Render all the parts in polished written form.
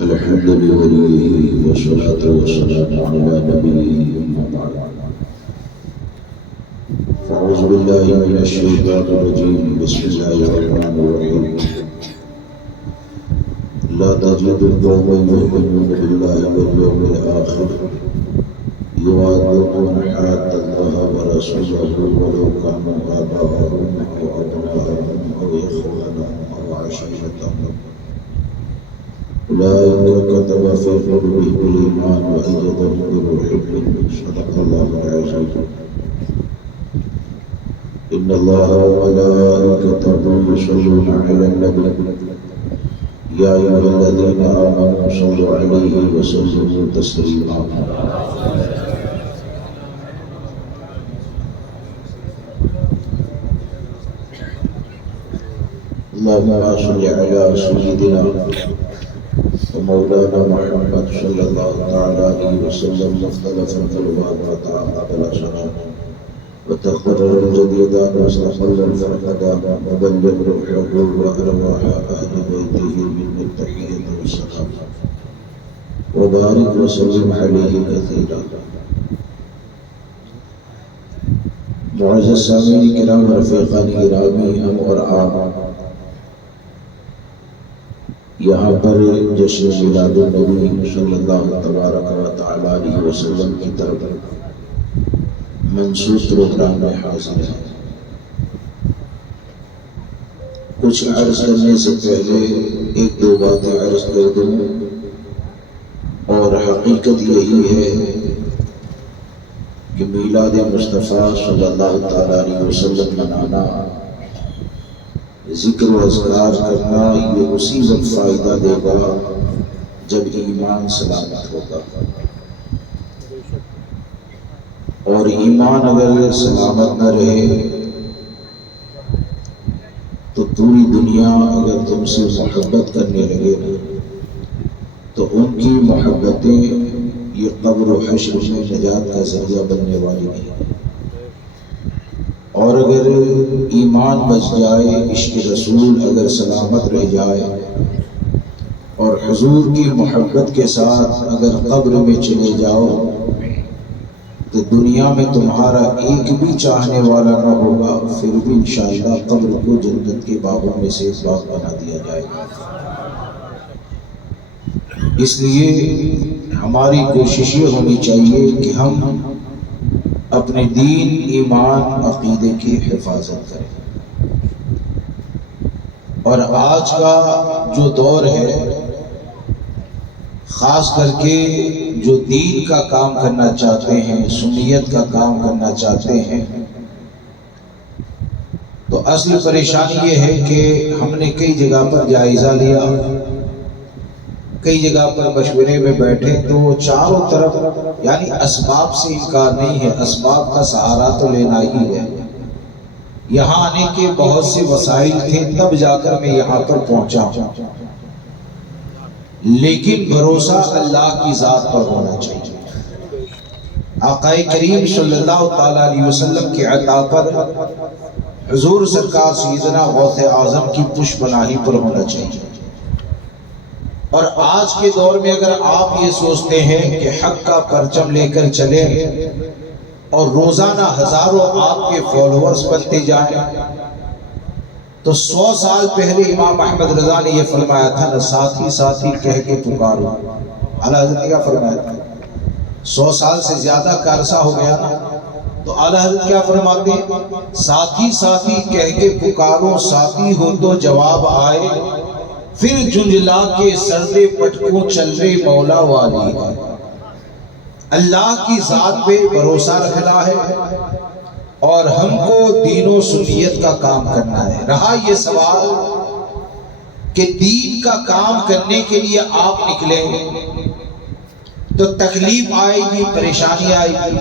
الحمد لله والصلاة والسلام على نبيه أما بعد فأعوذ بالله من الشيطان الرجيم بسم الله الرحمن الرحيم لا تجد قوما يؤمنون بالله واليوم الآخر يوادون من حاد الله ورسوله ولو كانوا آباءهم أو أبناءهم أو إخوانهم أو عشيرتهم أولئك كتب في قلوبهم الإيمان وأيدهم بروح منه صدق الله العظيم إن الله وملائكته يصلون على النبي يا أيها الذين آمنوا صلوا عليه وسلموا تسليما اللهم صل على سيدنا ومولانا محمد صلى الله تعالى عليه وسلم مختلف الألوان وتعاقب الأسرار وتقرر الجديدان واستقل الفرقدان وبلغ روحه وأرواح أهل بيته من التحية والسلام وبارك وسلم عليه كثيرا. معزز سامعین کرام و رفیقان گرامی، ہم اور آپ یہاں پر جشن میلاد النبی صلی اللہ تبارک و تعالی علیہ وسلم کی طرف منسوب پروگرام میں حاضر ہیں. کچھ عرض کرنے سے پہلے ایک دو باتیں عرض کر دوں، اور حقیقت یہی ہے کہ میلاد مصطفیٰ صلی اللہ تعالی علیہ وسلم منانا، ذکر و اذکار کرنا، یہ اسی وقت فائدہ دے گا جب ایمان سلامت ہوگا. اور ایمان اگر سلامت نہ رہے تو پوری دنیا اگر تم سے محبت کرنے لگے تو ان کی محبتیں یہ قبر و حشر میں نجات کا ذریعہ بننے والی نہیں. اور اگر ایمان بچ جائے، عشق رسول اگر سلامت رہ جائے اور حضور کی محبت کے ساتھ اگر قبر میں چلے جاؤ تو دنیا میں تمہارا ایک بھی چاہنے والا نہ ہوگا، پھر بھی انشاءاللہ قبر کو جنت کے باغوں میں سے ایک باغ بنا دیا جائے گا. اس لیے ہماری کوشش یہ ہونی چاہیے کہ ہم اپنے دین، ایمان، عقیدے کی حفاظت کریں. اور آج کا جو دور ہے، خاص کر کے جو دین کا کام کرنا چاہتے ہیں، سنیت کا کام کرنا چاہتے ہیں، تو اصل پریشانی یہ ہے کہ ہم نے کئی جگہ پر جائزہ لیا، کئی جگہ پر مشورے میں بیٹھے، تو چاروں طرف یعنی اسباب سے انکار نہیں ہے، اسباب کا سہارا تو لینا ہی ہے. یہاں آنے کے بہت سے وسائل تھے، تب جا کر میں یہاں پر پہنچا ہوں، لیکن بھروسہ اللہ کی ذات پر ہونا چاہیے. آقا کریم صلی اللہ تعالی علیہ وسلم کے عطا پر، حضور سرکار سیدنا غوث اعظم کی پشت پناہی پر ہونا چاہیے. اور آج کے دور میں اگر آپ یہ سوچتے ہیں کہ حق کا پرچم لے کر چلیں اور روزانہ ہزاروں آپ کے فالوورز بنتے جائیں، تو 100 سال پہلے امام احمد رضا نے یہ فرمایا تھا نا، ساتھی ساتھی کہہ کے پکارو. اعلیٰ حضرت نے کیا فرمایا تھا؟ 100 سال سے زیادہ کا عرصہ ہو گیا نا، تو اعلیٰ حضرت کیا فرماتے ہیں؟ ساتھی ساتھی کہہ کے پکارو، ساتھی ہو تو جواب آئے، پھر جنجلا کے سردے پٹکوں چل رہے مولا والی ہے. اللہ کی ذات پہ بھروسہ رکھنا ہے اور ہم کو دین و سنیت کا کام کرنا ہے. رہا یہ سوال کہ دین کا کام کرنے کے لیے آپ نکلیں تو تکلیف آئے گی، پریشانی آئے گی،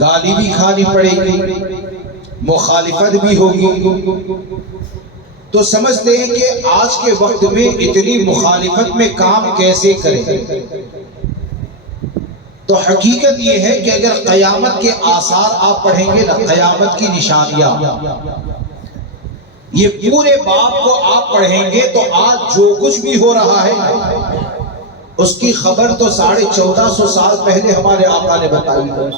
گالی بھی کھانی پڑے گی، مخالفت بھی ہوگی. تو سمجھتے ہیں کہ آج کے وقت میں اتنی مخالفت میں کام کیسے کریں. تو حقیقت یہ ہے کہ اگر قیامت کے آثار آپ پڑھیں گے نا، قیامت کی نشانیاں، یہ پورے باب کو آپ پڑھیں گے تو آج جو کچھ بھی ہو رہا ہے اس کی خبر تو 1450 سال پہلے ہمارے آقا نے بتائی ہے۔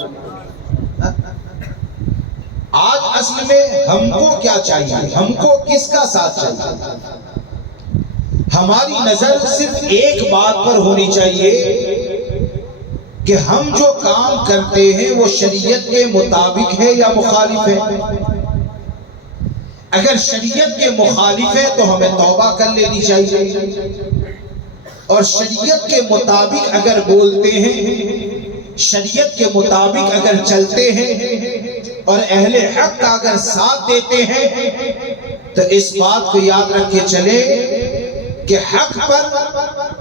آج اصل میں ہم کو کیا چاہیے؟ ہم کو کس کا ساتھ چاہیے؟ ہماری نظر صرف ایک بات پر ہونی چاہیے کہ ہم جو کام کرتے ہیں وہ شریعت کے مطابق ہے یا مخالف ہے۔ اگر شریعت کے مخالف ہے تو ہمیں توبہ کر لینی چاہیے، اور شریعت کے مطابق اگر بولتے ہیں، شریعت کے مطابق اگر چلتے ہیں اور اہل حق کا اگر ساتھ دیتے ہیں تو اس بات کو یاد رکھ کے چلے کہ حق پر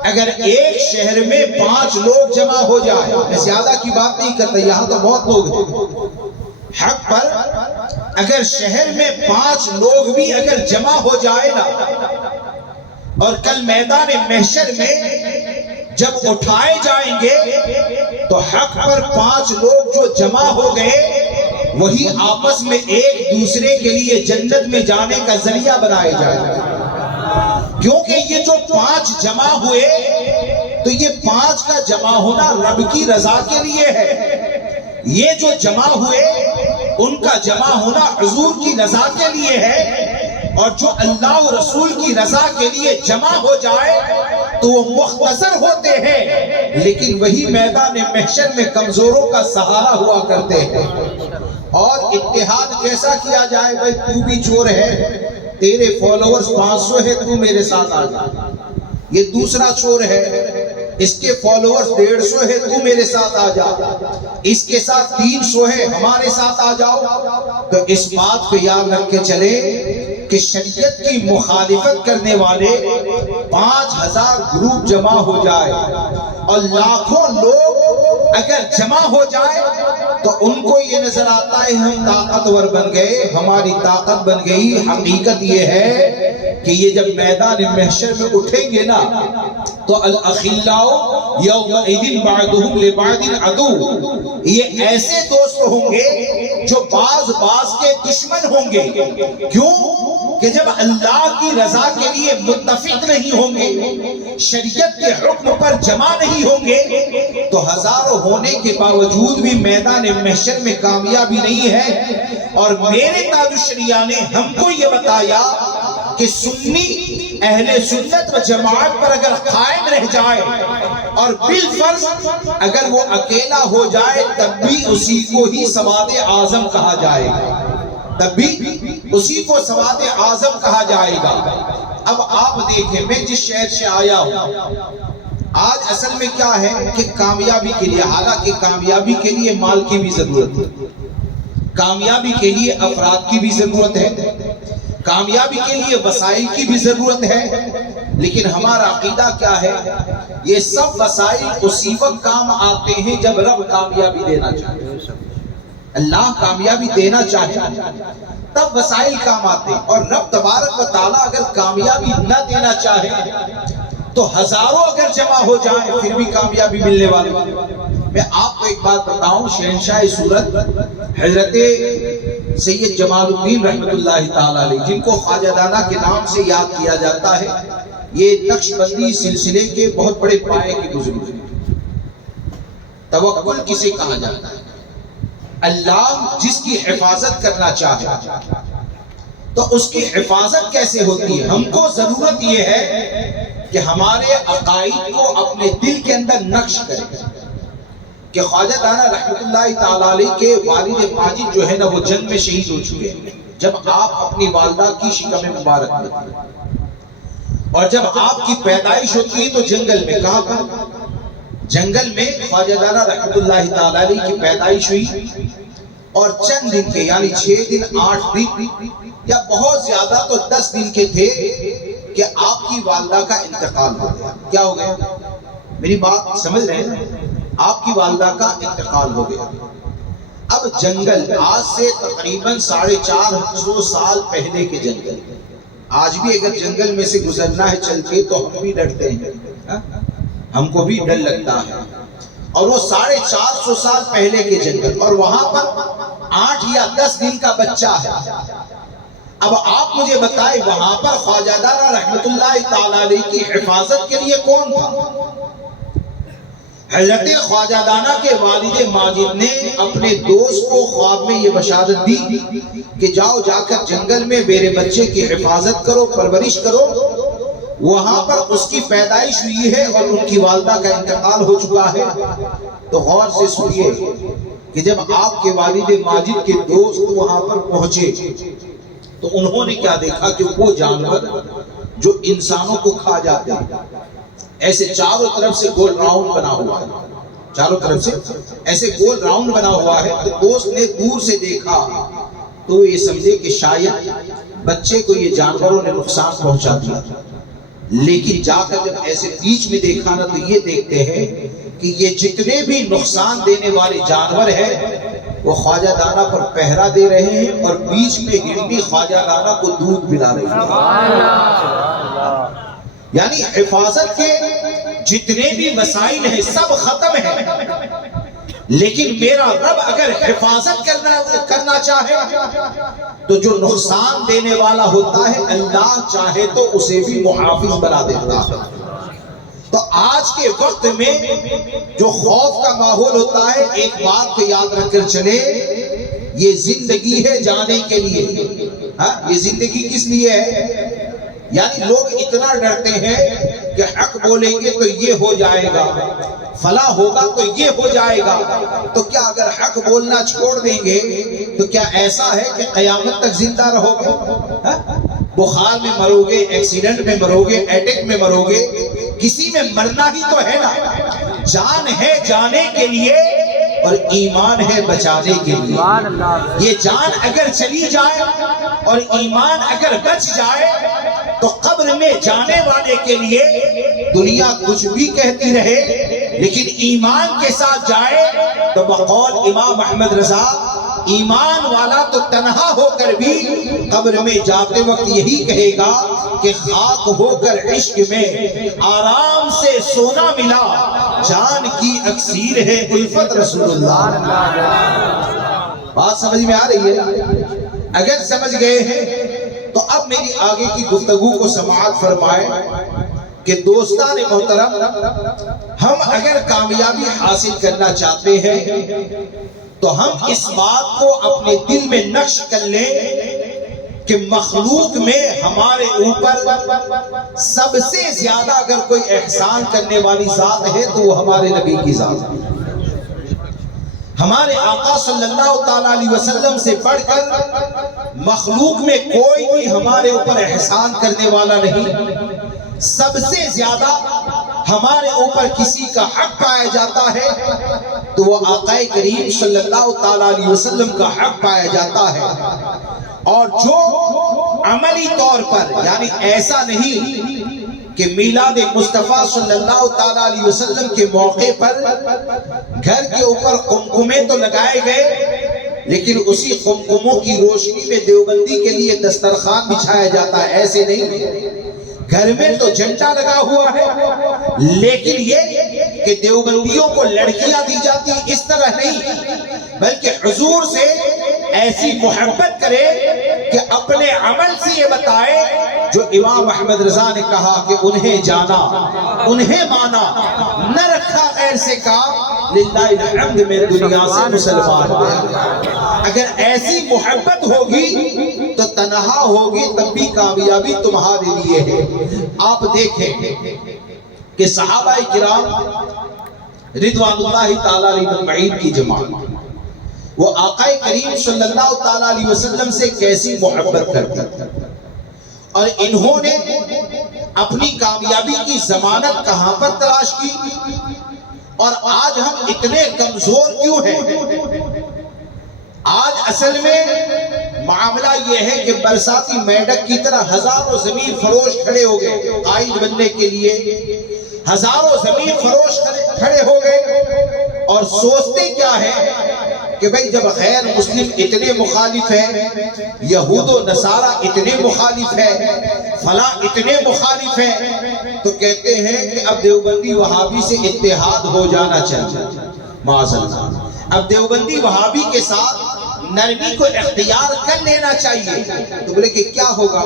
اگر ایک شہر میں 5 لوگ جمع ہو جائے، میں زیادہ کی بات نہیں کرتا، یہاں تو بہت لوگ ہیں، حق پر اگر شہر میں 5 لوگ بھی اگر جمع ہو جائے نا، اور کل میدان محشر میں جب اٹھائے جائیں گے تو حق پر 5 لوگ جو جمع ہو گئے وہی آپس میں ایک دوسرے کے لیے جنت میں جانے کا ذریعہ بنائے جائیں گے، کیونکہ یہ جو 5 جمع ہوئے تو یہ 5 کا جمع ہونا رب کی رضا کے لیے ہے، یہ جو جمع ہوئے ان کا جمع ہونا حضور کی رضا کے لیے ہے، اور جو اللہ و رسول کی رضا کے لیے جمع ہو جائے تو وہ مختصر ہوتے ہیں لیکن وہی میدان محشر میں کمزوروں کا سہارا ہوا کرتے ہیں۔ اور اتحاد کیسا کیا جائے؟ بھائی تو بھی چور ہے، تیرے فالوورز 500 ہے، تو میرے ساتھ آ جا، یہ دوسرا چور ہے، اس کے فالوورز 150 ہے، تو میرے ساتھ آ جا، اس کے ساتھ 300 ہے، ہمارے ساتھ آ جاؤ۔ تو اس بات کو یاد رکھ کے چلے کہ شریعت کی مخالفت کرنے والے 5000 گروپ جمع ہو جائے اور لاکھوں لوگ اگر جمع ہو جائے تو ان کو یہ نظر آتا ہے ہم طاقتور بن گئے، ہماری طاقت بن گئی۔ حقیقت یہ ہے کہ یہ جب میدان محشر میں اٹھیں گے نا تو الاخلاء یومئذ بعضهم لبعض عدو، یہ ایسے دوست ہوں گے جو بعض کے دشمن ہوں گے۔ کیوں؟ کہ جب اللہ کی رضا کے لیے متفق نہیں ہوں گے، شریعت کے حکم پر جمع نہیں ہوں گے تو ہزاروں ہونے کے باوجود بھی میدان محشر میں کامیابی نہیں ہے۔ اور میرے تاج الشریعہ نے ہم کو یہ بتایا کہ سنی اہل سنت و جماعت پر اگر قائم رہ جائے اور بالفرض اگر وہ اکیلا ہو جائے تب بھی اسی کو ہی سواد اعظم کہا جائے گا، تب بھی اسی کو سواد اعظم کہا جائے گا۔ اب آپ دیکھیں میں جس شہر سے آیا ہوں، آج اصل میں کیا ہے کہ کامیابی کے لیے، حالانکہ کامیابی کے لیے مال کی بھی ضرورت ہے، کامیابی کے لیے افراد کی بھی ضرورت ہے، کامیابی کے لیے وسائل کی بھی ضرورت ہے، لیکن ہمارا عقیدہ کیا ہے؟ یہ سب وسائل اسی وقت کام آتے ہیں جب رب کامیابی دینا چاہے، اللہ کامیابی دینا چاہے تب وسائل کام آتے ہیں، اور رب تبارک و تعالیٰ اگر کامیابی نہ دینا چاہے تو ہزاروں اگر جمع ہو جائیں پھر بھی کامیابی ملنے والی۔ میں آپ کو ایک بات بتاؤں، شہنشاہ سورت حضرت سید جمال الدین رحمت اللہ تعالیٰ علیہ، جن کو خواجہ دانا کے نام سے یاد کیا جاتا ہے، یہ نقش بندی سلسلے کے بہت بڑے پائے کے بزرگ ہیں۔ توکل کسے کہا جاتا ہے؟ اللہ جس کی حفاظت کرنا چاہے تو اس کی حفاظت کیسے ہوتی ہے؟ ہم کو ضرورت یہ ہے کہ ہمارے عقائد کو اپنے دل کے اندر نقش کریں کہ خواجہ دانا رحمت اللہ تعالیٰ علیہ کے والد ماجد جو ہے نا وہ جنگ میں شہید ہو چکے ہیں جب آپ اپنی والدہ کی شکم مبارک میں تھے، اور جب آپ کی پیدائش ہوتی ہے تو جنگل میں، کہاں پر؟ جنگل میں خواجہ دانا رحمت اللہ تعالیٰ علیہ کی پیدائش ہوئی، اور چند دن کے یعنی 6 دن 8 دن یا بہت زیادہ تو 10 دن کے تھے کہ آپ کی والدہ کا انتقال ہو گیا۔ کیا ہو گیا؟ میری بات سمجھ رہے ہیں؟ آپ کی والدہ کا انتقال ہو گیا۔ اب جنگل آج سے تقریباً 450 سال پہلے کے جنگل، آج بھی اگر جنگل میں سے گزرنا ہے چل کے تو ہم بھی ڈرتے ہیں، ہم کو بھی ڈر لگتا ہے۔ اور وہ 450 سال پہلے کے جنگل، اور وہاں پر 8 یا 10 دن کا بچہ ہے۔ اب آپ مجھے بتائیں وہاں پر خواجہ دانا رحمت اللہ تعالی علیہ کی حفاظت کے لیے کون تھا؟ حضرت خواجہ دانا کے والد ماجد نے اپنے دوست کو خواب میں یہ بشارت دی کہ جاؤ جا کر جنگل میں میرے بچے کی حفاظت کرو، پرورش کرو۔ وہاں پر اس کی پیدائش ہوئی ہے اور ان کی والدہ کا انتقال ہو چکا ہے۔ تو غور سے سنیے کہ جب آپ کے والد ماجد کے دوست وہاں پر پہنچے تو انہوں نے کیا دیکھا کہ وہ جانور جو انسانوں کو کھا جاتے ہیں، ایسے چاروں طرف سے گول راؤنڈ بنا ہوا ہے، چاروں طرف سے ایسے گول راؤنڈ بنا ہوا ہے۔ تو دوست نے دور سے دیکھا تو یہ سمجھے کہ شاید بچے کو یہ جانوروں نے نقصان پہنچا دیا، لیکن جا کر جب ایسے بیچ میں دیکھا نا تو یہ دیکھتے ہیں کہ یہ جتنے بھی نقصان دینے والے جانور ہیں وہ خواجہ دانا پر پہرا دے رہے ہیں، اور بیچ میں ہندی خواجہ دانا کو دودھ پلا رہے ہیں۔ یعنی حفاظت کے جتنے بھی وسائل ہیں سب ختم ہیں، لیکن میرا رب اگر حفاظت کرنا چاہے تو جو نقصان دینے والا ہوتا ہے اللہ چاہے تو اسے بھی محافظ بنا دیتا ہے۔ تو آج کے وقت میں جو خوف کا ماحول ہوتا ہے، ایک بات کو یاد رکھ کر چلے، یہ زندگی ہے جانے کے لیے۔ یہ زندگی کس لیے ہے؟ یعنی لوگ اتنا ڈرتے ہیں کہ حق بولیں گے تو یہ ہو جائے گا، فلاں ہوگا تو یہ ہو جائے گا۔ تو کیا اگر حق بولنا چھوڑ دیں گے تو کیا ایسا ہے کہ قیامت تک زندہ رہو گے؟ بخار میں مرو گے، ایکسیڈنٹ میں مرو گے، اٹیک میں مرو گے، کسی میں مرنا ہی تو ہے نا۔ جان ہے جانے کے لیے اور ایمان ہے بچانے کے لیے۔ یہ جان اگر چلی جائے اور ایمان اگر بچ جائے تو قبر میں جانے والے کے لیے دنیا کچھ بھی کہتی رہے، لیکن ایمان کے ساتھ جائے تو بقول امام احمد رضا ایمان والا تو تنہا ہو کر بھی قبر میں جاتے وقت یہی کہے گا کہ خاک ہو کر عشق میں آرام سے سونا ملا، جان کی اکسیر ہے الفت رسول اللہ۔ بات سمجھ میں آ رہی ہے؟ اگر سمجھ گئے ہیں تو اب میری آگے کی گفتگو کو سماعت فرمائے کہ دوستان محترم، ہم اگر کامیابی حاصل کرنا چاہتے ہیں تو ہم اس بات کو اپنے دل میں نقش کر لیں کہ مخلوق میں ہمارے اوپر سب سے زیادہ اگر کوئی احسان کرنے والی ذات ہے تو وہ ہمارے نبی کی ذات ہے۔ ہمارے آقا صلی اللہ تعالیٰ علیہ وسلم سے بڑھ کر مخلوق میں کوئی بھی ہمارے اوپر احسان کرنے والا نہیں۔ سب سے زیادہ ہمارے اوپر کسی کا حق پایا جاتا ہے تو وہ آقا کریم صلی اللہ تعالیٰ علیہ وسلم کا حق پایا جاتا ہے۔ اور جو عملی طور پر، یعنی ایسا نہیں کہ میلاد مصطفیٰ صلی اللہ تعالیٰ علیہ وسلم کے موقع پر گھر کے اوپر قمقمے تو لگائے گئے لیکن اسی قمقموں کی روشنی میں دیوبندی کے لیے دسترخوان بچھایا جاتا ہے، ایسے نہیں۔ گھر میں تو جھنڈا لگا ہوا ہے لیکن یہ کہ دیوبندیوں کو لڑکیاں دی جاتی، اس طرح نہیں، بلکہ حضور سے ایسی محبت کرے کہ اپنے عمل سے یہ بتائے جو امام احمد رضا نے کہا کہ انہیں جانا، انہیں مانا، نہ رکھا غیر سے کام، للہ الحمد میں دنیا سے مسلمان ہو گیا۔ اگر ایسی محبت ہوگی تو تنہا ہوگی تب بھی کامیابی تمہارے لیے ہے۔ آپ دیکھیں کہ صحابہ کرام رضوان اللہ تعالیٰ علیہ اجمعین کی جماعت وہ آقا کریم صلی اللہ تعالیٰ علیہ وسلم سے کیسی محبت کرتے تھے، اور انہوں نے اپنی کامیابی کی ضمانت کہاں پر تلاش کی؟ اور آج ہم اتنے کمزور کیوں ہیں؟ آج اصل میں معاملہ یہ ہے کہ برساتی میڈک کی طرح ہزاروں زمین فروش کھڑے ہو گئے قائد بننے کے لیے، ہزاروں زمین فروش کھڑے ہو گئے، اور سوچتے کیا ہے کہ بھئی جب غیر مسلم اتنے مخالف ہیں، یہود و نصارہ اتنے مخالف ہیں، فلاں اتنے مخالف ہیں، تو کہتے ہیں کہ اب دیوبندی وہابی سے اتحاد ہو جانا چاہیے، معاذ اللہ، اب دیوبندی وہابی کے ساتھ نرمی کو اختیار کر لینا چاہیے۔ تو بولے کہ کیا ہوگا؟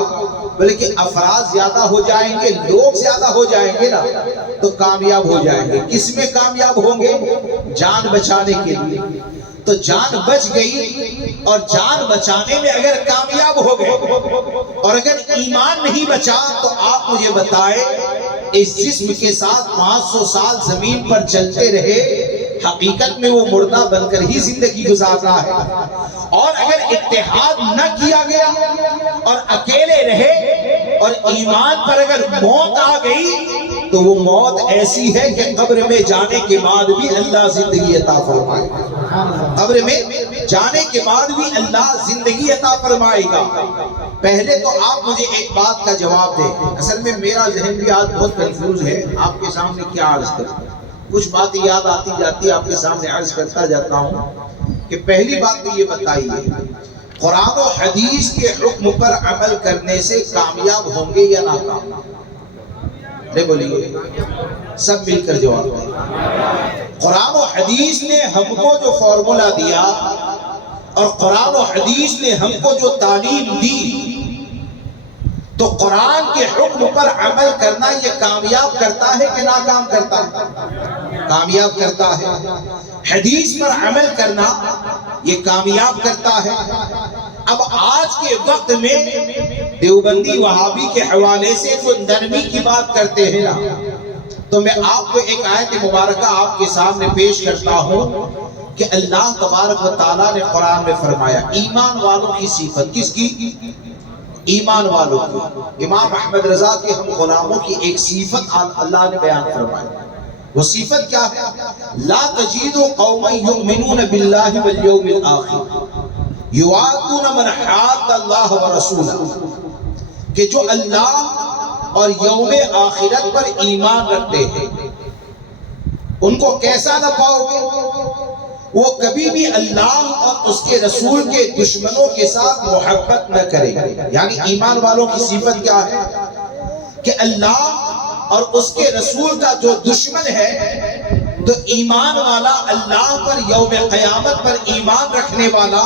بولے کہ افراد زیادہ ہو جائیں گے، لوگ زیادہ ہو جائیں گے نا تو کامیاب ہو جائیں گے۔ کس میں کامیاب ہوں گے؟ جان بچانے کے لیے۔ تو جان بچ گئی، اور جان بچانے میں اگر کامیاب ہو گئے اور اگر ایمان نہیں بچا تو آپ مجھے بتائیں اس جسم کے ساتھ 500 سال زمین پر چلتے رہے، حقیقت میں وہ مردہ بن کر ہی زندگی گزارنا ہے۔ اور اگر اتحاد نہ کیا گیا اور اکیلے رہے اور ایمان پر اگر موت آ گئی تو وہ موت ایسی ہے کہ قبر میں جانے کے بعد بھی اللہ زندگی عطا فرمائے گا، قبر میں جانے کے بعد بھی اللہ زندگی عطا فرمائے گا۔ پہلے تو آپ مجھے ایک بات کا جواب دیں، اصل میں میرا ذہن بھی آج بہت کنفیوز ہے، آپ کے سامنے کیا عرض کروں، کچھ باتیں یاد آتی جاتی آپ کے سامنے عرض کرتا جاتا ہوں۔ کہ پہلی بات تو یہ بتائیے، قرآن و حدیث کے حکم پر عمل کرنے سے کامیاب ہوں گے یا ناکام؟ ارے بولیے، سب مل کر جواب دیں۔ قرآن و حدیث نے ہم کو جو فارمولا دیا اور قرآن و حدیث نے ہم کو جو تعلیم دی، تو قرآن کے حکم پر عمل کرنا یہ کامیاب کرتا ہے کہ ناکام کرتا ہے؟ کامیاب کرتا ہے۔ حدیث پر عمل کرنا یہ کامیاب کرتا ہے۔ اب آج کے وقت میں دیوبندی وہابی کے حوالے سے جو نرمی کی بات کرتے ہیں نا، تو میں آپ کو ایک آیت مبارکہ آپ کے سامنے پیش کرتا ہوں کہ اللہ تبارک و تعالیٰ نے قرآن میں فرمایا، ایمان والوں کی صفت، کس کی؟ ایمان والوں کی۔ امام احمد رضا کے ہم غلاموں کی ایک صفت اللہ نے بیان فرمائی، وہ صفت کیا ہے؟ لا تجید قوما یؤمنون باللہ والیوم الآخر یوادون من حاد اللہ ورسولہ، کہ جو اللہ اور یوم آخرت پر ایمان رکھتے ہیں ان کو کیسا نہ پاؤ گے؟ وہ کبھی بھی اللہ اور اس کے رسول کے دشمنوں کے ساتھ محبت نہ کرے۔ یعنی ایمان والوں کی صفت کیا ہے؟ کہ اللہ اور اس کے رسول کا جو دشمن ہے، تو ایمان والا اللہ پر، یوم قیامت پر ایمان رکھنے والا،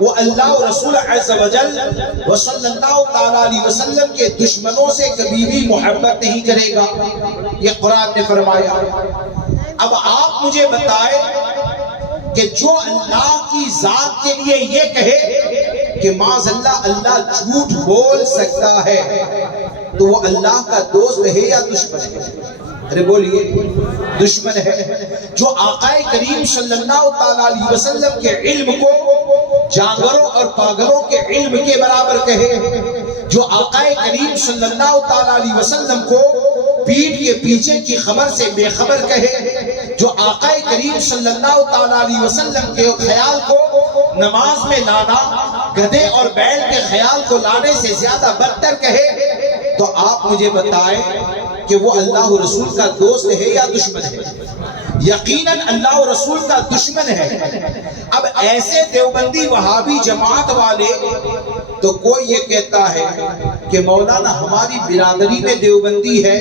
وہ اللہ و رسول عز و جل و صلی اللہ تعالیٰ علیہ وسلم کے دشمنوں سے کبھی بھی محبت نہیں کرے گا، یہ قرآن نے فرمایا۔ اب آپ مجھے بتائیں کہ جو اللہ کی ذات کے لیے یہ کہے کہ معاذ اللہ اللہ جھوٹ بول سکتا ہے، تو وہ اللہ کا دوست ہے یا دشمن ہے؟ ارے بولیے، دشمن ہے۔ جو آقا کریم صلی اللہ تعالیٰ علیہ وسلم کے علم کو جانوروں اور پاگلوں کے علم کے برابر کہے، جو آقا کریم صلی اللہ تعالیٰ علیہ وسلم کو پیٹھ کے پیچھے کی خبر سے بے خبر کہے، جو آقا کریم صلی اللہ تعالیٰ علیہ وسلم کے خیال کو نماز میں لانا گدھے اور بیل کے خیال کو لانے سے زیادہ بدتر کہے، تو آپ مجھے بتائیں کہ وہ اللہ و رسول کا دوست ہے یا دشمن ہے؟ یقیناً اللہ و رسول کا دشمن ہے۔ اب ایسے دیوبندی وہابی جماعت والے، تو کوئی یہ کہتا ہے کہ مولانا ہماری برادری میں دیوبندی ہے،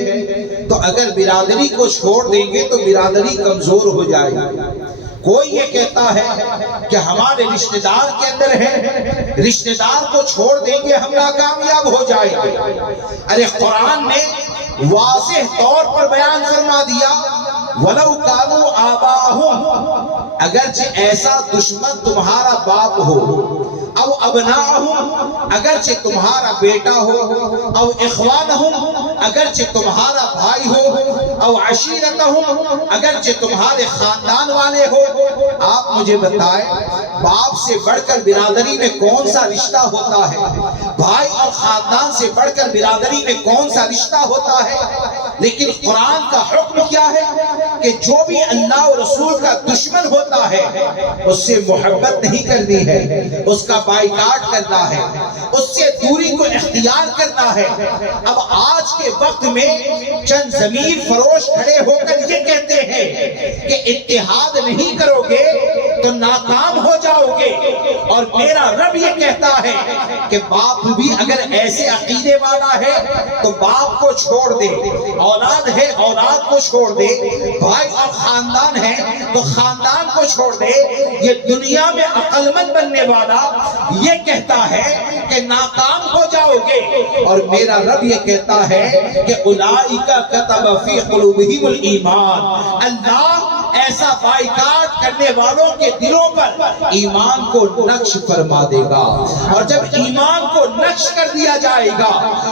تو اگر برادری کو چھوڑ دیں گے تو برادری کمزور ہو جائے گی۔ کوئی یہ کہتا ہے کہ ہمارے رشتہ دار کے اندر ہے، رشتہ دار کو چھوڑ دیں گے ہم ناکامیاب ہو جائیں گے۔ ارے قرآن نے واضح طور پر بیان فرما دیا، وَلَوْ كَانُوا آبَاءَهُمْ، اگرچہ ایسا دشمن تمہارا باپ ہو، او ابناءہم، اگرچہ تمہارا بیٹا ہو، او اخوانہم، اگرچہ تمہارا بھائی ہو، او عشیرتہم، اگرچہ تمہارے خاندان والے ہو۔ آپ مجھے بتائیں باپ سے بڑھ کر برادری میں کون سا رشتہ ہوتا ہے؟ بھائی اور خاندان سے بڑھ کر برادری میں کون سا رشتہ ہوتا ہے؟ لیکن قرآن کا حکم کیا ہے کہ جو بھی اللہ و رسول کا دشمن ہوتا ہے اس سے محبت نہیں کرنی ہے، اس کا بائیکاٹ کرنا ہے، اس سے دوری کو اختیار کرنا ہے۔ اب آج کے وقت میں چند ضمیر فروش کھڑے ہو کر یہ کہتے ہیں کہ اتحاد نہیں کرو گے تو ناکام ہو جاؤ گے۔ اور میرا رب یہ کہتا ہے کہ باپ بھی اگر ایسے عقیدے والا ہے تو باپ کو چھوڑ دے، اولاد ہے اولاد کو چھوڑ دے، بھائی اور خاندان ہے تو خاندان کو چھوڑ دے۔ یہ دنیا میں عقل مند بننے والا یہ کہتا ہے کہ ناکام ہو جاؤ گے، اور میرا رب یہ کہتا ہے کہ اولئک کتب فی قلوبہم الایمان، اللہ ایسا بائیکاٹ کرنے والوں کے دلوں پر ایمان کو نقش فرما دے گا۔ اور جب ایمان کو نقش کر دیا جائے گا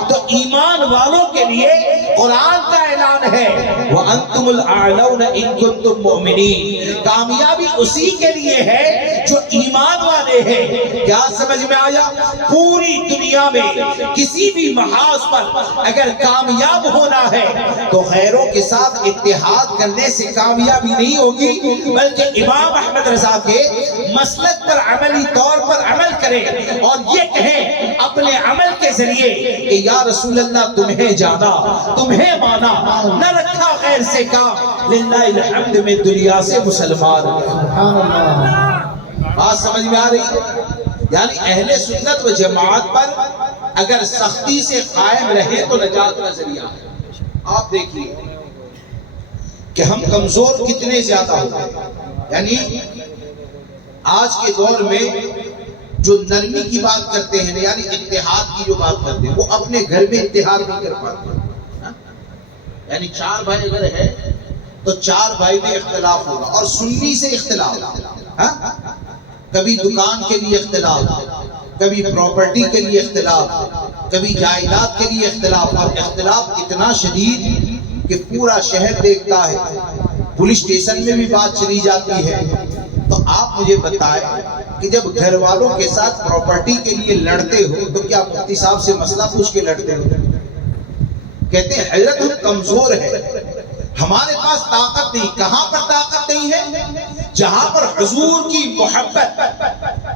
تو ایمان والوں کے لیے قرآن کا اعلان ہے وَأَنْتُمُ الْأَعْلَوْنَ إِن كُنتُم مُؤْمِنِينَ، کامیابی اسی کے لیے ہے جو ایمان والے ہیں۔ کیا سمجھ میں آیا؟ پوری دنیا میں کسی بھی محاذ پر اگر کامیاب ہونا ہے تو غیروں کے ساتھ اتحاد کرنے سے کامیابی نہیں ہوگی، بلکہ امام احمد رضا کے مسلک پر عملی طور پر عمل کریں اور یہ کہیں اپنے عمل کے ذریعے کہ یا رسول اللہ تمہیں جانا، تمہیں مانا، نہ رکھا غیر سے کام، للہ الحمد میں دنیا سے مسلمان۔ بات سمجھ میں آ رہی؟ یعنی اہل سنت و جماعت پر اگر سختی سے قائم رہے تو نجات کا ذریعہ ہے۔ آپ دیکھیے کہ ہم کمزور کتنے زیادہ ہوتے ہیں، یعنی آج کے دور میں جو نرمی کی بات کرتے ہیں، یعنی اتحاد کی جو بات کرتے ہیں، وہ اپنے گھر میں اتحاد نہیں کر پاتے۔ یعنی 4 بھائی اگر ہے تو 4 بھائی میں اختلاف ہوگا، اور سنی سے اختلاف، کبھی دکان کے لیے اختلاف، کبھی پراپرٹی کے لیے اختلاف، کبھی جائیداد کے لیے اختلاف، اور اختلاف اتنا شدید کہ پورا شہر دیکھتا ہے، پولیس اسٹیشن میں بھی بات چلی جاتی ہے۔ تو آپ مجھے بتائیں کہ جب گھر والوں کے ساتھ پراپرٹی کے لیے لڑتے ہو تو کیا مفتی صاحب سے مسئلہ پوچھ کے لڑتے ہو؟ کہتے ہیں حضرت ہم کمزور ہیں، ہمارے پاس طاقت نہیں۔ کہاں پر طاقت نہیں ہے؟ جہاں پر حضور کی محبت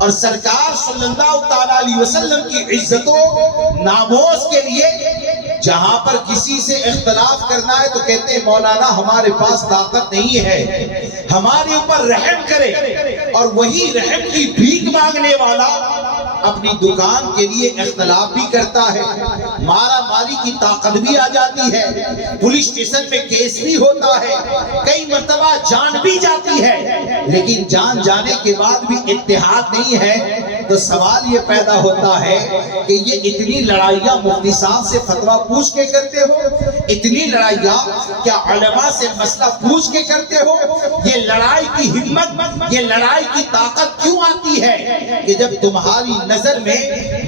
اور سرکار صلی اللہ تعالیٰ علیہ وسلم کی عزت و ناموس کے لیے جہاں پر کسی سے اختلاف کرنا ہے تو کہتے ہیں مولانا ہمارے پاس طاقت نہیں ہے، ہمارے اوپر رحم کرے۔ اور وہی رحم کی بھیک مانگنے والا اپنی دکان کے لیے اختلاف بھی کرتا ہے، مارا ماری کی طاقت بھی آ جاتی ہے، پولیس اسٹیشن میں کیس بھی ہوتا ہے، کئی مرتبہ جان بھی جاتی ہے، لیکن جان جانے کے بعد بھی اتحاد نہیں ہے۔ تو سوال یہ پیدا ہوتا ہے کہ یہ اتنی لڑائیاں مفتی صاحب سے فتویٰ پوچھ کے کرتے ہو، اتنی لڑائیاں کیا علماء سے مسئلہ پوچھ کے کرتے ہو؟ یہ لڑائی کی ہمت، یہ لڑائی کی طاقت کیوں آتی ہے کہ جب تمہاری نظر میں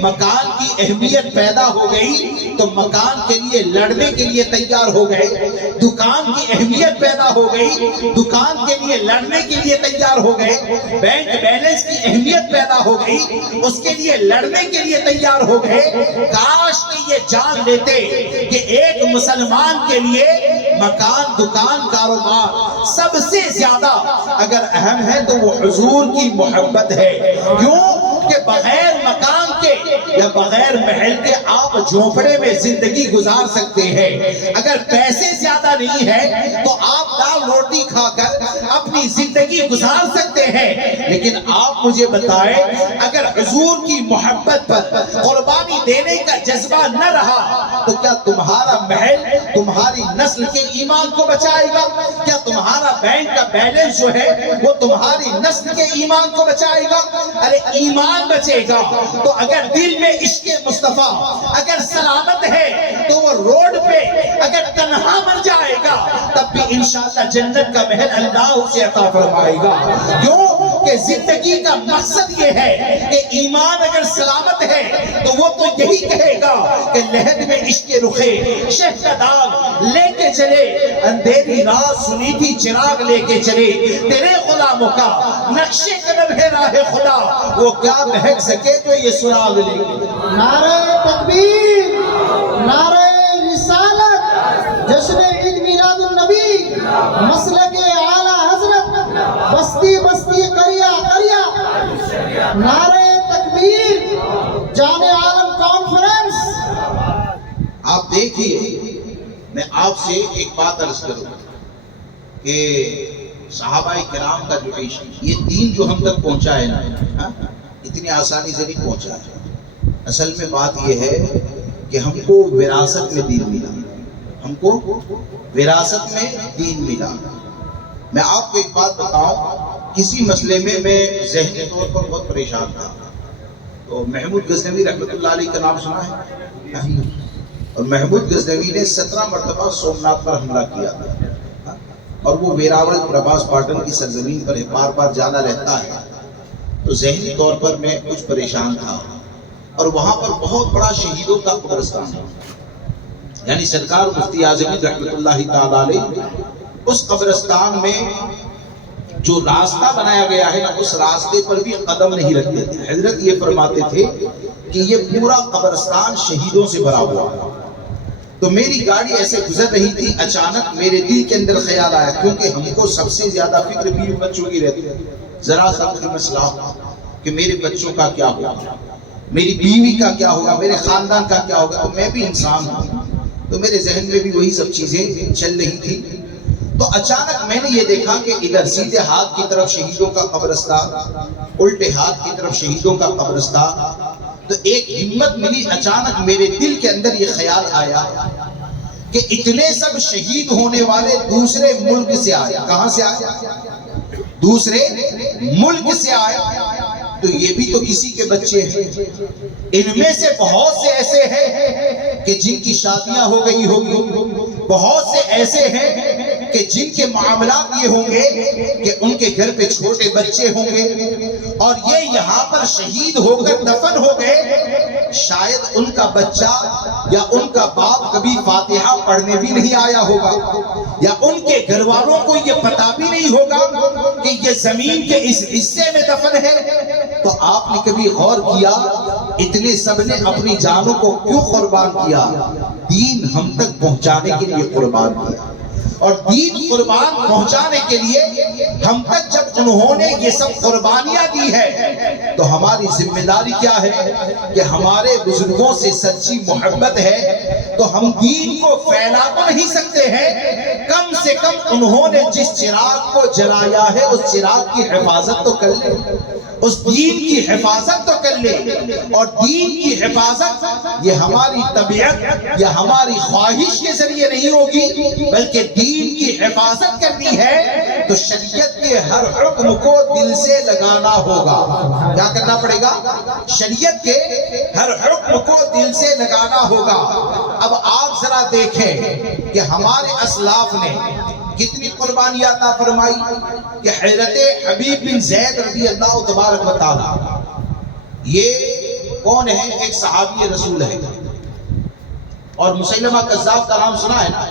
مکان کی اہمیت پیدا ہو گئی تو مکان کے لیے لڑنے کے لیے تیار ہو گئے، دکان کی اہمیت پیدا ہو گئی، دکان کے لیے لڑنے کے لیے تیار ہو گئے، بینک بیلنس کی اہمیت پیدا ہو گئی، اس کے لیے لڑنے کے لیے تیار ہو گئے۔ کاش کہ یہ جان لیتے کہ ایک مسلمان کے لیے مکان، دکان، کاروبار سب سے زیادہ اگر اہم ہے تو وہ حضور کی محبت ہے۔ کیوں کہ بغیر مکان کے یا بغیر محل کے آپ جھونپڑے میں زندگی گزار سکتے ہیں، اگر پیسے زیادہ نہیں ہے تو آپ دال روٹی کھا کر اپنی زندگی گزار سکتے ہیں، لیکن آپ مجھے بتائیں اگر حضور کی محبت پر قربانی دینے کا جذبہ نہ رہا تو کیا تمہارا محل تمہاری نسل کے ایمان کو بچائے گا؟ کیا تمہارا بینک کا بیلنس جو ہے وہ تمہاری نسل کے ایمان کو بچائے گا؟ ارے ایمان بچے گا تو اگر دل میں عشق مصطفیٰ اگر سلامت ہے تو وہ روڈ پہ اگر تنہا مر جائے گا تب بھی انشاءاللہ جنت کا محل اللہ اسے عطا فرمائے گا۔ کیوں کہ زندگی کا مقصد یہ ہے کہ ایمان اگر سلامت ہے تو وہ تو یہی کہے گا کہ لہد میں عشق رخے شہ کا داغ لے کے چلے، اندھیری رات سنی تھی چراغ لے کے چلے، تیرے غلاموں کا نقش قدم ہے راہ خدا، وہ کیا بہک سکے جو یہ سراغ لے کے۔ نعرہ تکبیر، نعرہ رسالت، جشن عید میلاد النبی، مسلک اعلیٰ حضرت، بستی بستی قریہ قریہ، نعرہ تکبیر، جان عالم کانفرنس۔ آپ دیکھیے میں آپ سے ایک بات عرض کروں کہ صحابہ کرام کا جو عشق، یہ دین جو ہم تک پہنچا ہے نا، اتنی آسانی سے نہیں پہنچا ہے۔ اصل میں بات یہ ہے کہ ہم کو وراثت میں دین ملا، ہم کو وراثت میں دین ملا۔ میں آپ کو ایک بات بتاؤں، کسی مسئلے میں ذہنی طور پر بہت پریشان تھا، تو محمود غزنوی رحمۃ اللہ علیہ کا نام سنا ہے؟ اور محمود غزنوی نے 17 مرتبہ سومناتھ پر حملہ کیا تھا، اور وہ ویراول پربھاس پاٹن کی سرزمین پر بار بار جانا رہتا ہے، تو ذہنی طور پر میں کچھ پریشان تھا، اور وہاں پر بہت بڑا شہیدوں کا قبرستان ہے، یعنی سرکار مفتی اعظم رحمۃ اللہ تعالی علیہ اس قبرستان میں جو راستہ بنایا گیا ہے نا، اس راستے پر بھی قدم نہیں رکھتے تھے۔ حضرت یہ فرماتے تھے کہ یہ پورا قبرستان شہیدوں سے بھرا ہوا ہے۔ تو میری گاڑی ایسے گزر رہی تھی، اچانک میرے دل کے اندر خیال آیا، کیونکہ ہم کو سب سے زیادہ فکر بیوی بچوں کی رہتی ہے، ذرا سا مسئلہ کہ میرے بچوں کا کیا ہوگا، میری بیوی کا کیا ہوگا، میرے خاندان کا کیا ہوگا۔ تو میں بھی انسان ہوں، تو میرے ذہن میں بھی وہی سب چیزیں چل رہی تھی۔ تو اچانک میں نے یہ دیکھا کہ ادھر سیدھے ہاتھ کی طرف شہیدوں کا قبرستان، الٹے ہاتھ کی طرف شہیدوں کا قبرستان۔ تو ایک ہمت ملی، اچانک میرے دل کے اندر یہ خیال آیا کہ اتنے سب شہید ہونے والے دوسرے ملک سے آئے۔ کہاں سے آئے؟ دوسرے ملک سے آئے، تو یہ بھی تو کسی کے بچے ہیں۔ ان میں سے بہت سے ایسے ہیں کہ جن کی شادیاں ہو گئی ہوگی، بہت سے ایسے ہیں کہ جن کے معاملات یہ ہوں گے کہ ان کے گھر پہ چھوٹے بچے ہوں گے، اور یہ یہاں پر شہید ہو کر دفن ہو گئے، شاید ان کا بچہ یا ان کا باپ کبھی فاتحہ پڑھنے بھی نہیں آیا ہوگا، یا ان کے گھر والوں کو یہ پتہ بھی نہیں ہوگا کہ یہ زمین کے اس حصے میں دفن ہے۔ تو آپ نے کبھی غور کیا اتنے سب نے اپنی جانوں کو کیوں قربان کیا؟ دین ہم تک پہنچانے کے لیے قربان کیا، اور دین قربان پہنچانے کے لیے ہم تک جب انہوں نے یہ سب قربانیاں دی ہے، تو ہماری ذمہ داری کیا ہے کہ ہمارے بزرگوں سے سچی محبت ہے تو ہم دین کو پھیلا تو نہیں سکتے ہیں، کم سے کم انہوں نے جس چراغ کو جلایا ہے اس چراغ کی حفاظت تو کر لیں، اس دین کی حفاظت تو کر لے۔ اور دین کی حفاظت یہ ہماری طبیعت یا ہماری خواہش کے ذریعے نہیں ہوگی، بلکہ دین کی حفاظت کرنی ہے تو شریعت کے ہر حکم کو دل سے لگانا ہوگا۔ کیا کرنا پڑے گا؟ شریعت کے ہر حکم کو دل سے لگانا ہوگا۔ اب آپ ذرا دیکھیں کہ ہمارے اسلاف نے کتنی قربانیاں عطا فرمائی کہ حضرت حبیب بن زید رضی اللہ تبارک و تعالی، یہ کون ہے؟ ایک صحابی رسول ہے، اور مسیلمہ کذاب کا نام سنا ہے نا؟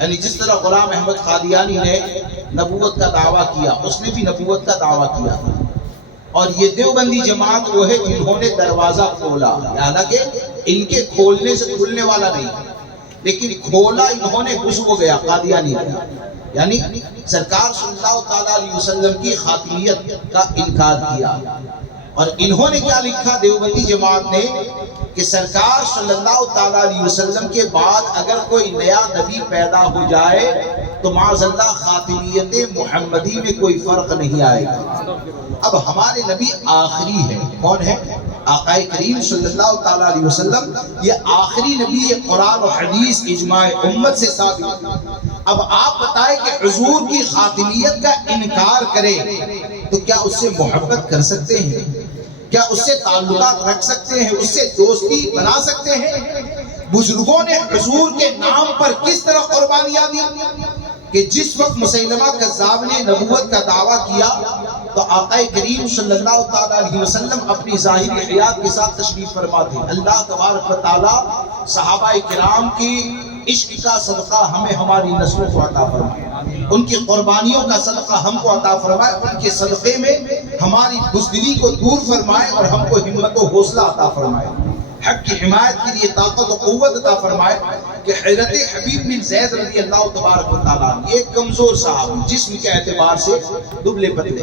یعنی جس طرح غلام احمد قادیانی نے نبوت کا دعویٰ کیا، اس نے بھی نبوت کا دعویٰ کیا، اور یہ دیوبندی جماعت وہ ہے جنہوں نے دروازہ کھولا، حالانکہ ان کے کھولنے سے کھلنے والا نہیں، لیکن کھولا انہوں نے گھس کو گیا قادیانی، یعنی سرکار صلی اللہ علیہ وسلم کی خاتمیت کا انکار کیا۔ اور انہوں نے کیا لکھا دیوبندی جماعت نے کہ سرکار صلی اللہ علیہ وسلم کے بعد اگر کوئی نیا نبی پیدا ہو جائے تو معاذ اللہ خاتمیت محمدی میں کوئی فرق نہیں آئے گا۔ اب ہمارے نبی آخری ہے، کون ہے؟ آقا کریم صلی اللہ علیہ وسلم، یہ آخری نبی ہے، قرآن و حدیث اجماع امت سے ثابت۔ اب آپ بتائیں کہ حضور کی خاتمیت کا انکار کرے تو کیا اس سے محبت کر سکتے ہیں؟ کیا اس سے تعلقات رکھ سکتے ہیں؟ اس سے دوستی بنا سکتے ہیں؟ بزرگوں نے حضور کے نام پر کس طرح قربانیاں دی کہ جس وقت مسیلمہ کذاب نے نبوت کا دعویٰ کیا تو آقا کریم صلی اللہ علیہ وسلم اپنی ظاہری حیات کے ساتھ تشریف فرما تھے۔ اللہ تبارک و تعالی صحابہ کرام کی عشق کا صدقہ ہمیں ہماری نسلوں کو عطا فرمائے، ان کی قربانیوں کا صدقہ ہم کو عطا فرمائے، ان کے صدقے میں ہماری بزدلی کو دور فرمائے اور ہم کو ہمت و حوصلہ عطا فرمائے، حق کی حمایت کے لیے طاقت و قوت عطا فرمائے۔ کہ حضرت حبیب بن زید رضی اللہ تبارک و تعالیٰ ایک کمزور صحابی، جسم کے اعتبار سے دبلے پتلے،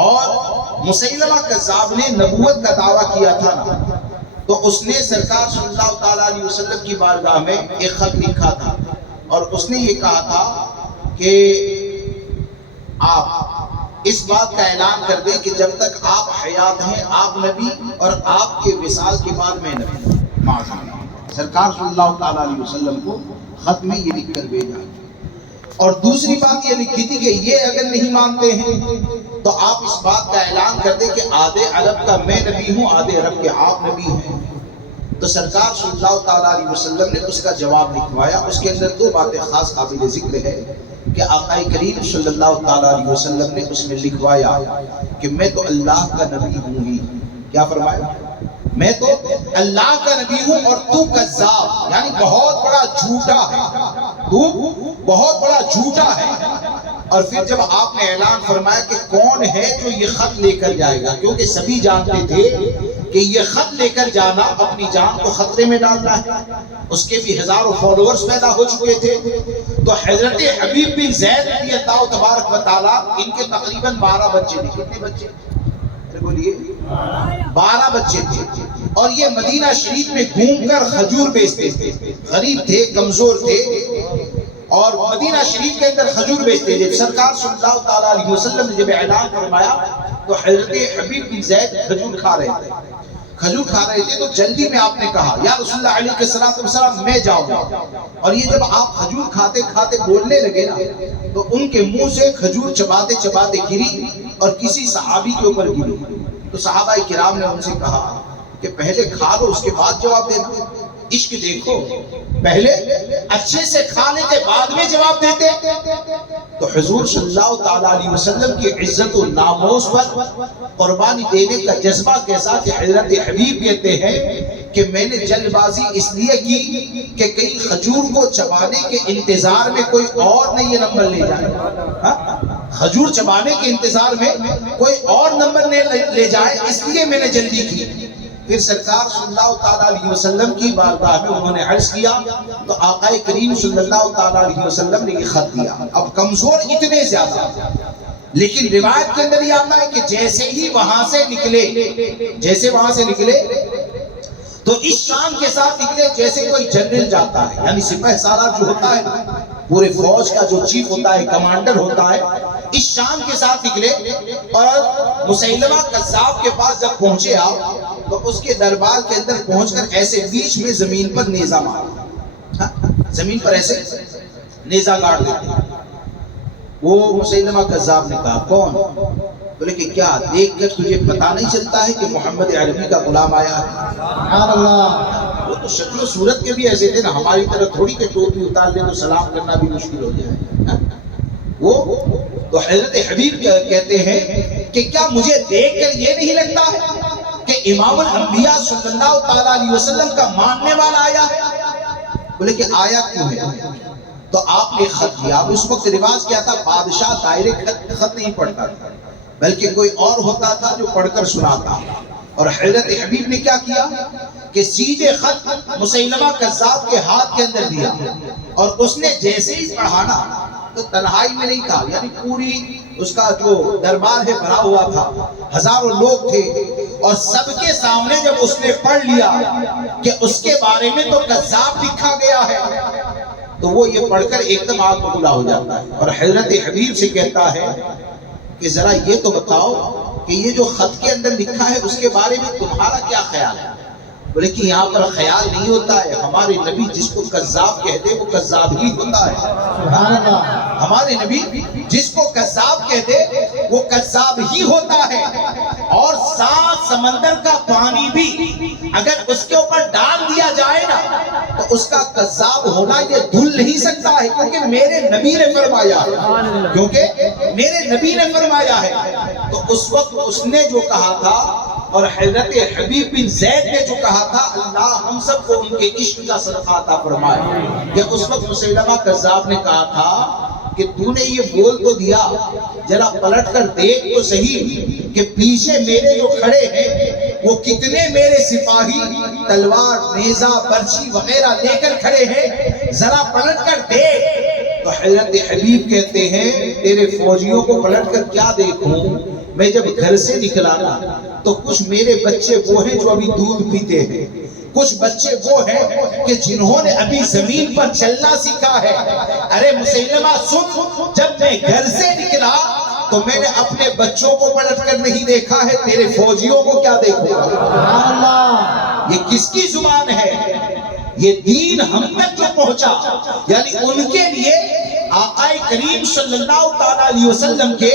اور مسیلمہ کذاب نے نبوت کا دعویٰ کیا تھا نا، تو اس نے سرکار صلی اللہ علیہ وسلم کی بارگاہ میں ایک خط لکھا تھا، اور اس نے یہ کہا تھا کہ آپ اس بات کا اعلان کر دیں کہ جب تک آپ حیات ہیں آپ نبی، اور آپ کے وصال کے بعد میں نبی۔ سرکار صلی اللہ تعالیٰ علیہ وسلم کو خط میں یہ لکھ کر بھیجا۔ اور دوسری بات یہ لکھی تھی کہ یہ اگر نہیں مانتے ہیں تو آپ اس بات کا اعلان کر دیں کہ آدھے عرب کا میں نبی ہوں، آدھے عرب کے آپ نبی ہیں۔ تو سرکار صلی اللہ تعالیٰ علیہ وسلم نے اس کا جواب لکھوایا۔ اس کے اندر دو باتیں خاص قابل ذکر ہے کہ آقا کریم صلی اللہ تعالیٰ علیہ وسلم نے اس میں لکھوایا کہ میں تو اللہ کا نبی ہوں ہی۔ کیا فرمایا؟ میں تو اللہ کا نبی ہوں اور تو کذاب، یعنی بہت بڑا جھوٹا ہے، تو بہت بڑا جھوٹا ہے۔ اور پھر جب آپ نے اعلان فرمایا کہ کون ہے جو یہ خط لے کر جائے گا، کیونکہ سبھی جانتے تھے کہ یہ خط لے کر جانا اپنی جان کو خطرے میں ڈالنا ہے، اس کے بھی ہزاروں فالوورز پیدا ہو چکے تھے۔ تو حضرت حبیب بن زید رضی اللہ تبارک و تعالیٰ، ان کے تقریباً 12 بچے تھے۔ کتنے بچے؟ بولیے 12 بچے تھے، اور یہ مدینہ شریف میں گھوم کر کھجور بیچتے تھے۔ غریب تھے، کمزور تھے، اور مدینہ شریف کے اندر کھجور بیچتے تھے۔ سرکار صلی اللہ تعالیٰ علیہ وسلم نے جب اعلان فرمایا تو حضرت حبیب بن زید کھجور کھا رہے تھے، تو جلدی میں آپ نے کہا یا رسول اللہ علیہ السلام میں جاؤں گا۔ اور یہ جب آپ کھجور کھاتے کھاتے بولنے لگے نا تو ان کے منہ سے کھجور چباتے چباتے گری اور کسی صحابی کے اوپر گری۔ تو صحابہ کرام نے ان سے کہا کہ پہلے کھا لو اس کے بعد جواب دینا۔ عشق دیکھو، پہلے اچھے سے کھا لیتے بعد میں جواب دیتے۔ تو حضور صلی اللہ تعالیٰ علیہ وسلم کی عزت و ناموس پر قربانی دینے کا جذبہ کیسا کہ حضرت حبیب کہتے ہیں کہ میں نے جلد بازی اس لیے کی کہ کئی کھجور کو چبانے کے انتظار میں کوئی اور نہیں یہ نمبر لے جائے، کھجور چبانے کے انتظار میں کوئی اور نمبر لے جائے، اس لیے میں نے جلدی کی۔ پھر سرکار صلی اللہ تعالیٰ علیہ وسلم کی بارگاہ میں انہوں نے عرض کیا تو آقا کریم صلی اللہ تعالیٰ علیہ وسلم نے یہ خط دیا۔ اب کمزور اتنے زیادہ، لیکن روایت کے اندر یہ آتا ہے کہ جیسے ہی وہاں سے نکلے تو اس شان کے ساتھ نکلے جیسے کوئی جنرل جاتا ہے، یعنی سپہ سالار جو ہوتا ہے پورے فوج کا جو چیف ہوتا ہے، کمانڈر ہوتا ہے، اس شان کے ساتھ نکلے۔ اور مسیلمہ کذاب کے پاس جب پہنچے آپ تو اس کے دربار کے اندر پہنچ کر ایسے بیچ میں زمین پر نیزہ مارا، زمین پر ایسے نیزہ گاڑ دیتے۔ وہ مسیلمہ کذاب نے کہا کون؟ بولے کہ کیا دیکھ کر تجھے پتا نہیں چلتا ہے کہ محمد عربی کا غلام آیا ہے؟ سبحان اللہ۔ وہ تو شکل و صورت کے بھی ایسے تھے نا، ہماری طرح تھوڑی کہ ٹوپی اتار لے تو سلام کرنا بھی مشکل ہو جائے۔ وہ تو حضرت حبیب کہتے ہیں کہ کیا مجھے دیکھ کر یہ نہیں لگتا ہے کہ امام الانبیاء صلی اللہ تعالیٰ علیہ وسلم کا ماننے والا آیا ہے؟ بولے کہ آیا کیوں ہے؟ تو آپ نے خط دیا۔ اس وقت رواج کیا تھا، بادشاہ ڈائریکٹ خط نہیں پڑھتا تھا بلکہ کوئی اور ہوتا تھا جو پڑھ کر سناتا۔ اور حضرت حبیب نے کیا کیا کہ سیدھے خط مسیلمہ کذاب کے ہاتھ کے اندر دیا، اور اس نے جیسے ہی پڑھانا تو تنہائی میں نہیں تھا، یعنی پوری اس کا جو دربار ہے بھرا ہوا تھا، ہزاروں لوگ تھے، اور سب کے سامنے جب اس نے پڑھ لیا کہ اس کے بارے میں تو کذاب لکھا گیا ہے، تو وہ یہ پڑھ کر ایک دم آگ بگولا ہو جاتا ہے، اور حضرت حبیب سے کہتا ہے کہ ذرا یہ تو بتاؤ کہ یہ جو خط کے اندر لکھا ہے اس کے بارے میں تمہارا کیا خیال ہے؟ بولے کہ یہاں پر خیال نہیں ہوتا ہے، ہمارے نبی جس کو کذاب کہتے وہ کذاب ہی ہوتا ہے۔ سبحان اللہ۔ ہمارے نبی جس کو کذاب کہتے وہ کذاب ہی ہوتا ہے، اور 7 سمندر کا پانی بھی اگر اس کے اوپر ڈال دیا جائے نا تو اس کا کذاب ہونا یہ دھل نہیں سکتا ہے، کیونکہ میرے نبی نے فرمایا ہے۔ تو اس وقت اس نے جو کہا تھا اور حضرت حبیب بن زید نے جو کہا تھا، اللہ ہم سب کو ان کے عشق کا صدقہ عطا فرمائے، کہ اس وقت مسیلمہ کذاب نے کہا تھا کہ تو نے یہ بول تو دیا، ذرا پلٹ کر دیکھ تو صحیح کہ پیچھے میرے جو کھڑے ہیں وہ کتنے میرے سپاہی تلوار، نیزہ، برچھی وغیرہ لے کر کھڑے ہیں، ذرا پلٹ کر دیکھ۔ تو حضرت حبیب کہتے ہیں تیرے فوجیوں کو پلٹ کر کیا دیکھوں، میں جب گھر سے نکلا نا تو کچھ میرے بچے وہ ہیں جو ابھی دودھ پیتے ہیں، کچھ بچے وہ ہیں کہ جنہوں نے ابھی زمین پر چلنا سیکھا ہے۔ ارے مسیلمہ سن، جب میں گھر سے نکلا تو میں نے اپنے بچوں کو پلٹ کر نہیں دیکھا ہے، تیرے فوجیوں کو کیا دیکھوں گا؟ سبحان اللہ. یہ کس کی زبان ہے؟ یہ دین ہم تک جو پہنچا، یعنی ان کے لیے آقا کریم صلی اللہ تعالیٰ علیہ وسلم کے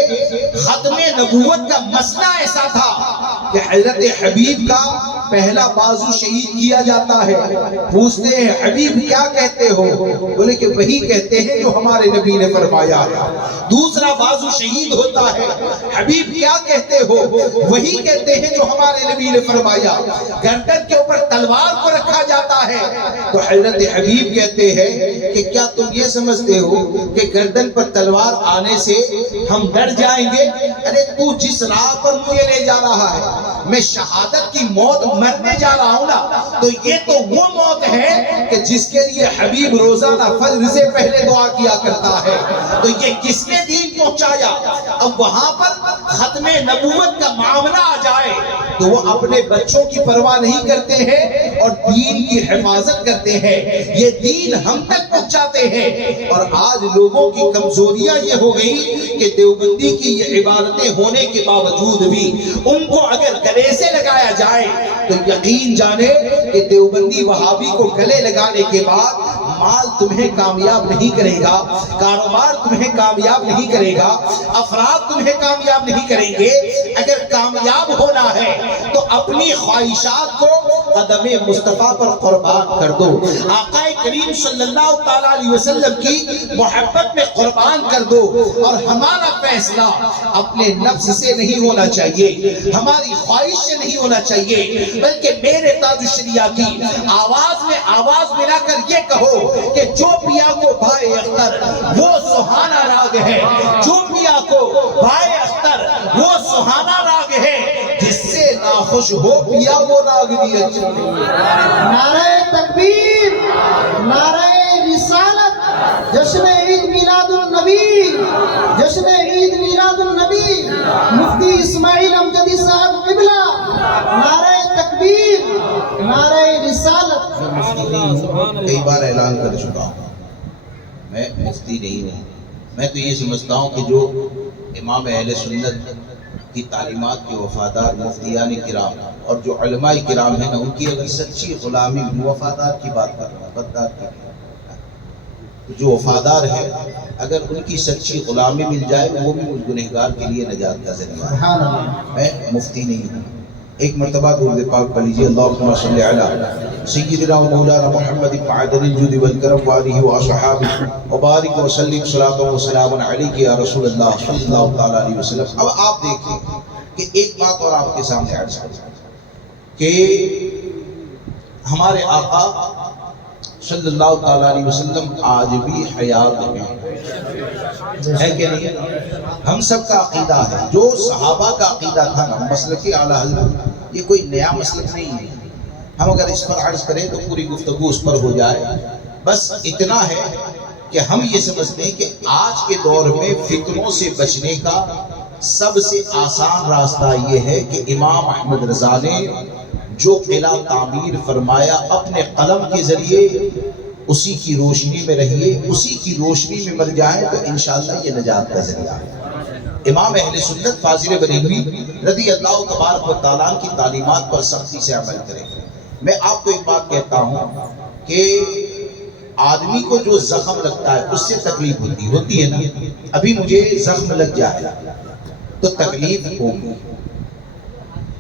ختم نبوت کا مسئلہ ایسا تھا کہ حضرت حبیب کا پہلا بازو شہید کیا جاتا ہے. پوچھتے ہیں حبیب کیا کہتے ہو؟ بولے کہ وہی کہتے ہیں جو ہمارے نبی نے فرمایا. دوسرا بازو شہید ہوتا ہے، حبیب کیا کہتے ہو؟ وہی کہتے ہیں جو ہمارے نبی نے فرمایا. گردن کے اوپر تلوار کو رکھا جاتا ہے تو حضرت حبیب کہتے ہیں کہ کیا تم یہ سمجھتے ہو کہ گردن پر تلوار آنے سے ہم ڈر جائیں گے؟ ارے تو جس راہ پر مجھے لے جا رہا ہے، میں شہادت کی موت مرنے جا رہا ہوں نا، تو یہ تو وہ موت ہے کہ جس کے لیے حبیب روزانہ فجر سے پہلے دعا کیا کرتا ہے. تو یہ کس نے دین پہنچایا؟ اب وہاں پر ختم نبوت کا معاملہ آ جائے تو وہ اپنے بچوں کی پرواہ نہیں کرتے ہیں اور دین کی حفاظت کرتے ہیں. یہ دین ہم تک پہنچاتے ہیں. اور آج لوگوں کی کمزوریاں یہ ہو گئی کہ دیوبندی کی یہ عبادتیں ہونے کے باوجود بھی ان کو اگر گلے سے لگایا جائے تو یقین جانے کہ دیوبندی وہابی کو گلے لگانے کے بعد مال تمہیں کامیاب نہیں کرے گا، کاروبار تمہیں کامیاب نہیں کرے گا، افراد تمہیں کامیاب نہیں کریں گے. اگر کامیاب ہونا ہے تو اپنی خواہشات کو قدم مصطفیٰ پر قربان کر دو. آقا کریم صلی اللہ تعالیٰ علیہ وسلم کی محبت میں قربان کر دو. اور ہمارا فیصلہ اپنے نفس سے نہیں ہونا چاہیے، ہماری خواہش سے نہیں ہونا چاہیے، بلکہ میرے تاج الشریعہ کی آواز میں آواز ملا کر یہ کہو کہ جو پیا کو بھائی اختر وہ سہانا راگ ہے، جو پیا کو بھائی اختر وہ سہانا راگ ہے، جس سے ناخوش ہو پیا وہ راگ بھی اچھا نہیں. نعرہ تکبیر، نعرہ رسالت، جشن عید میلاد النبی، جشن عید میلاد النبی، مفتی اسماعیل امجدی صاحب قبلہ. نعرہ تکبیر، نعرہ رسالت. کئی بار اعلان کر چکا ہوں میں مفتی نہیں ہوں. میں تو یہ سمجھتا ہوں کہ جو امام اہل سنت کی تعلیمات کے وفادار مفتیان کرام اور جو علماء کرام ہیں نا، ان کی اگر سچی غلامی، وفادار کی بات کر رہا ہوں، غدار کی نہیں، جو وفادار ہے اگر ان کی سچی غلامی مل جائے وہ بھی اس گنہگار کے لیے نجات کا ذریعہ ہے. سبحان اللہ. میں مفتی نہیں ہوں. ایک مرتبہ درود پاک پڑھ لیجیے. اللہم صلی علی سیدنا و مولانا محمد معدن الجود والکرم وآلہ واصحابہ وبارک وسلم صلاۃ و سلام علیک یا رسول اللہ صلی اللہ تعالیٰ علیہ وسلم. اب آپ دیکھیں کہ ایک بات اور آپ کے سامنے عرض کہ ہمارے آقا صلی اللہ تعالیٰ علیہ وسلم آج بھی حیات میں ہے کہ نہیں؟ ہم سب کا عقیدہ ہے، جو صحابہ کا عقیدہ تھا نا، مسلک اعلیٰ حضرت، یہ کوئی نیا مسلک نہیں ہے. ہم اگر اس پر عرض کریں تو پوری گفتگو اس پر ہو جائے. بس اتنا ہے کہ ہم یہ سمجھتے ہیں کہ آج کے دور میں فتنوں سے بچنے کا سب سے آسان راستہ یہ ہے کہ امام احمد رضا نے جو قلعہ تعمیر فرمایا اپنے قلم کے ذریعے اسی کی روشنی میں رہیے، اسی کی روشنی میں مر جائیں تو انشاءاللہ یہ نجات کا ذریعہ ہے. امام اہل سنت فاضل بریلوی رضی اللہ تبارک و تعالیٰ کی تعلیمات پر سختی سے عمل کریں. میں آپ کو ایک بات کہتا ہوں کہ آدمی کو جو زخم لگتا ہے اس سے تکلیف ہوتی ہے نا. ابھی مجھے زخم لگ جائے تو تکلیف ہوگی،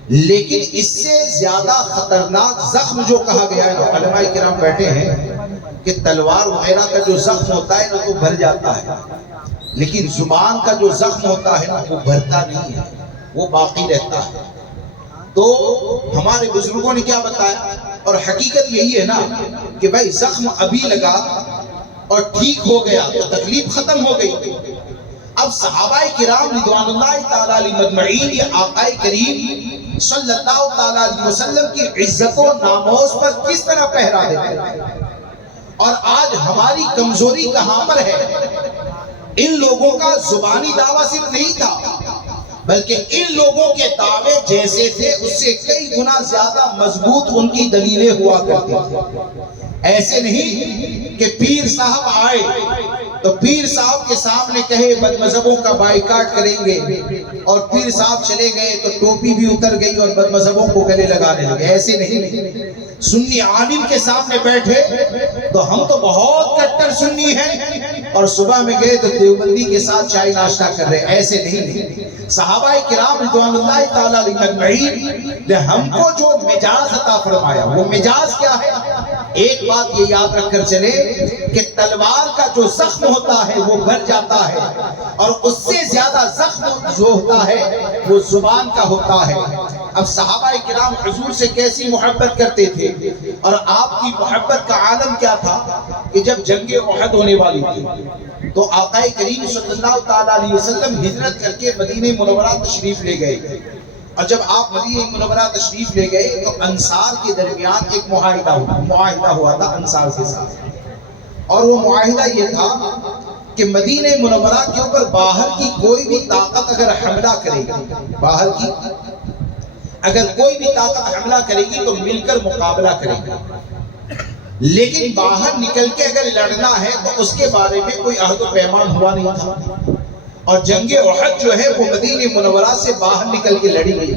لیکن اس سے زیادہ خطرناک زخم جو کہا گیا ہے نا، علماء کرام بیٹھے ہیں کہ تلوار وغیرہ کا جو زخم ہوتا ہے نا وہ بھر جاتا ہے، لیکن زبان کا جو زخم ہوتا ہے نا وہ بھرتا نہیں ہے، وہ باقی رہتا ہے. تو ہمارے بزرگوں نے کیا بتایا، اور حقیقت یہی ہے نا کہ بھائی زخم ابھی لگا اور ٹھیک ہو گیا تو تکلیف ختم ہو گئی. اب صحابہ کرام رضوان اللہ تعالیٰ علیہ مجمعین یہ آقا کریم صلی اللہ تعالیٰ علیہ وسلم کی عزت و ناموز پر کس طرح پہرا دیتے، اور آج ہماری کمزوری کہاں پر ہے. ان لوگوں کا زبانی دعویٰ صرف نہیں تھا بلکہ ان لوگوں کے دعوے جیسے تھے اس سے کئی گنا زیادہ مضبوط ان کی دلیلیں ہوا کرتی تھیں. ایسے نہیں کہ پیر صاحب آئے تو پیر صاحب کے سامنے کہے بد مذہبوں کا بائیکاٹ کریں گے، اور پیر صاحب چلے گئے تو ٹوپی بھی اتر گئی اور بد مذہبوں کو گلے لگانے لگے. ایسے نہیں. سنی عالم کے سامنے بیٹھے تو ہم تو بہت کٹر سنی ہیں، اور صبح میں گئے تو دیوبندی کے ساتھ چائے ناشتہ کر رہے. ایسے نہیں. صحابہ کرام رضوان اللہ تعالی علیہم اجمعین نے ہم کو جو مجاز عطا فرمایا، وہ مجاز کیا ہے؟ ایک بات یہ یاد رکھ کر چلے کہ تلوار کا جو زخم ہوتا ہے وہ بھر جاتا ہے، اور اس سے زیادہ زخم جو ہوتا ہے وہ زبان کا ہوتا ہے. اب صحابہ کرام حضور سے کیسی محبت کرتے تھے، اور آپ کی محبت کا عالم کیا تھا کہ جب جنگ احد ہونے والی تھی تو آقا کریم صلی اللہ تعالی علیہ وسلم ہجرت کر کے مدینہ منورہ تشریف لے گئے. اور جب آپ مدینہ منورہ تشریف لے گئے تو انصار کے درمیان ایک معاہدہ ہوا تھا انصار کے ساتھ، اور وہ معاہدہ یہ تھا کہ مدینہ منورہ کے اوپر باہر کی کوئی بھی طاقت اگر حملہ کرے گی، باہر کی اگر کوئی بھی طاقت حملہ کرے گی تو مل کر مقابلہ کرے گی، لیکن باہر نکل کے اگر لڑنا ہے تو اس کے بارے میں کوئی عہد و پیمان ہوا نہیں تھا. اور جنگ احد جو ہے وہ مدینہ منورہ سے باہر نکل کے لڑی گئی.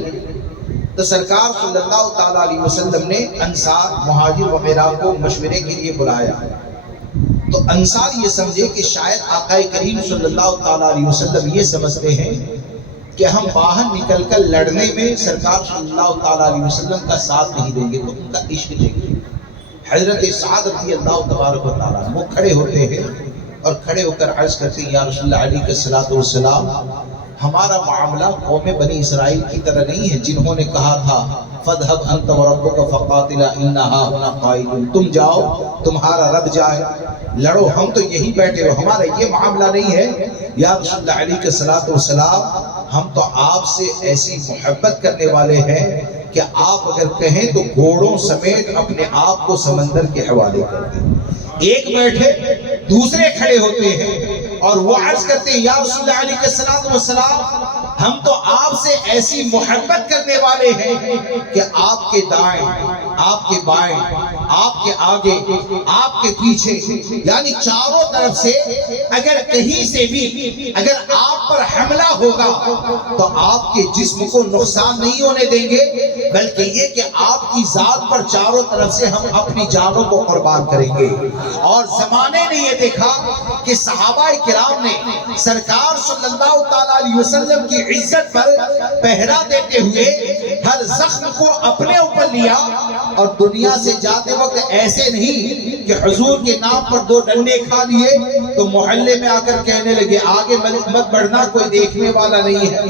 تو سرکار صلی اللہ تعالی علیہ وسلم نے انصار مہاجر وغیرہ کو مشورے کے لیے بلایا. تو انصار یہ سمجھے کہ شاید آقا کریم صلی اللہ تعالی علیہ وسلم یہ سمجھتے ہیں کہ ہم باہر نکل کر لڑنے میں سرکار صلی اللہ تعالی علیہ وسلم کا ساتھ نہیں دیں گے تو ان کا عشق دیں گے. حضرت سعد رضی اللہ تبارک و تعالیٰ وہ کھڑے ہوتے ہیں اور کھڑے ہو کر عرض کرتے ہیں یا رسول اللہ علیہ الصلوۃ والسلام، ہمارا معاملہ قوم بنی اسرائیل کی طرح نہیں ہے جنہوں نے کہا تھا فَاذْهَبْ أَنْتَ وَرَبُّكَ فَقَاتِلَا إِنَّا هَاهُنَا قَاعِدُونَ، تم جاؤ تمہارا رب جائے لڑو، ہم تو یہی بیٹھے ہو. ہمارا یہ معاملہ نہیں ہے یا رسول اللہ علیہ الصلوۃ والسلام، ہم تو آپ سے ایسی محبت کرنے والے ہیں کہ آپ اگر کہیں تو گھوڑوں سمیت اپنے آپ کو سمندر کے حوالے کر دیں. ایک بیٹھے دوسرے کھڑے ہوتے ہیں اور وہ عرض کرتے ہیں یا رسول اللہ علیہ الصلوۃ والسلام، ہم تو آپ سے ایسی محبت کرنے والے ہیں کہ آپ کے دائیں، آپ کے بائیں، آپ کے آگے، آپ کے پیچھے، یعنی چاروں طرف سے اگر کہیں سے بھی اگر آپ پر حملہ ہوگا تو آپ کے جسم کو نقصان نہیں ہونے دیں گے، بلکہ یہ کہ آپ کی ذات پر چاروں طرف سے ہم اپنی جانوں کو قربان کریں گے. اور زمانے نے یہ دیکھا کہ صحابہ کرام نے سرکار صلی اللہ تعالی علیہ وسلم کی عزت پر پہرا دیتے ہوئے ہر زخم کو اپنے اوپر لیا، اور دنیا سے جاتے وقت ایسے نہیں کہ حضور کے نام پر دو ڈنڈے کھا لیے تو محلے میں آ کر کہنے لگے آگے مت بڑھنا، کوئی دیکھنے والا نہیں ہے،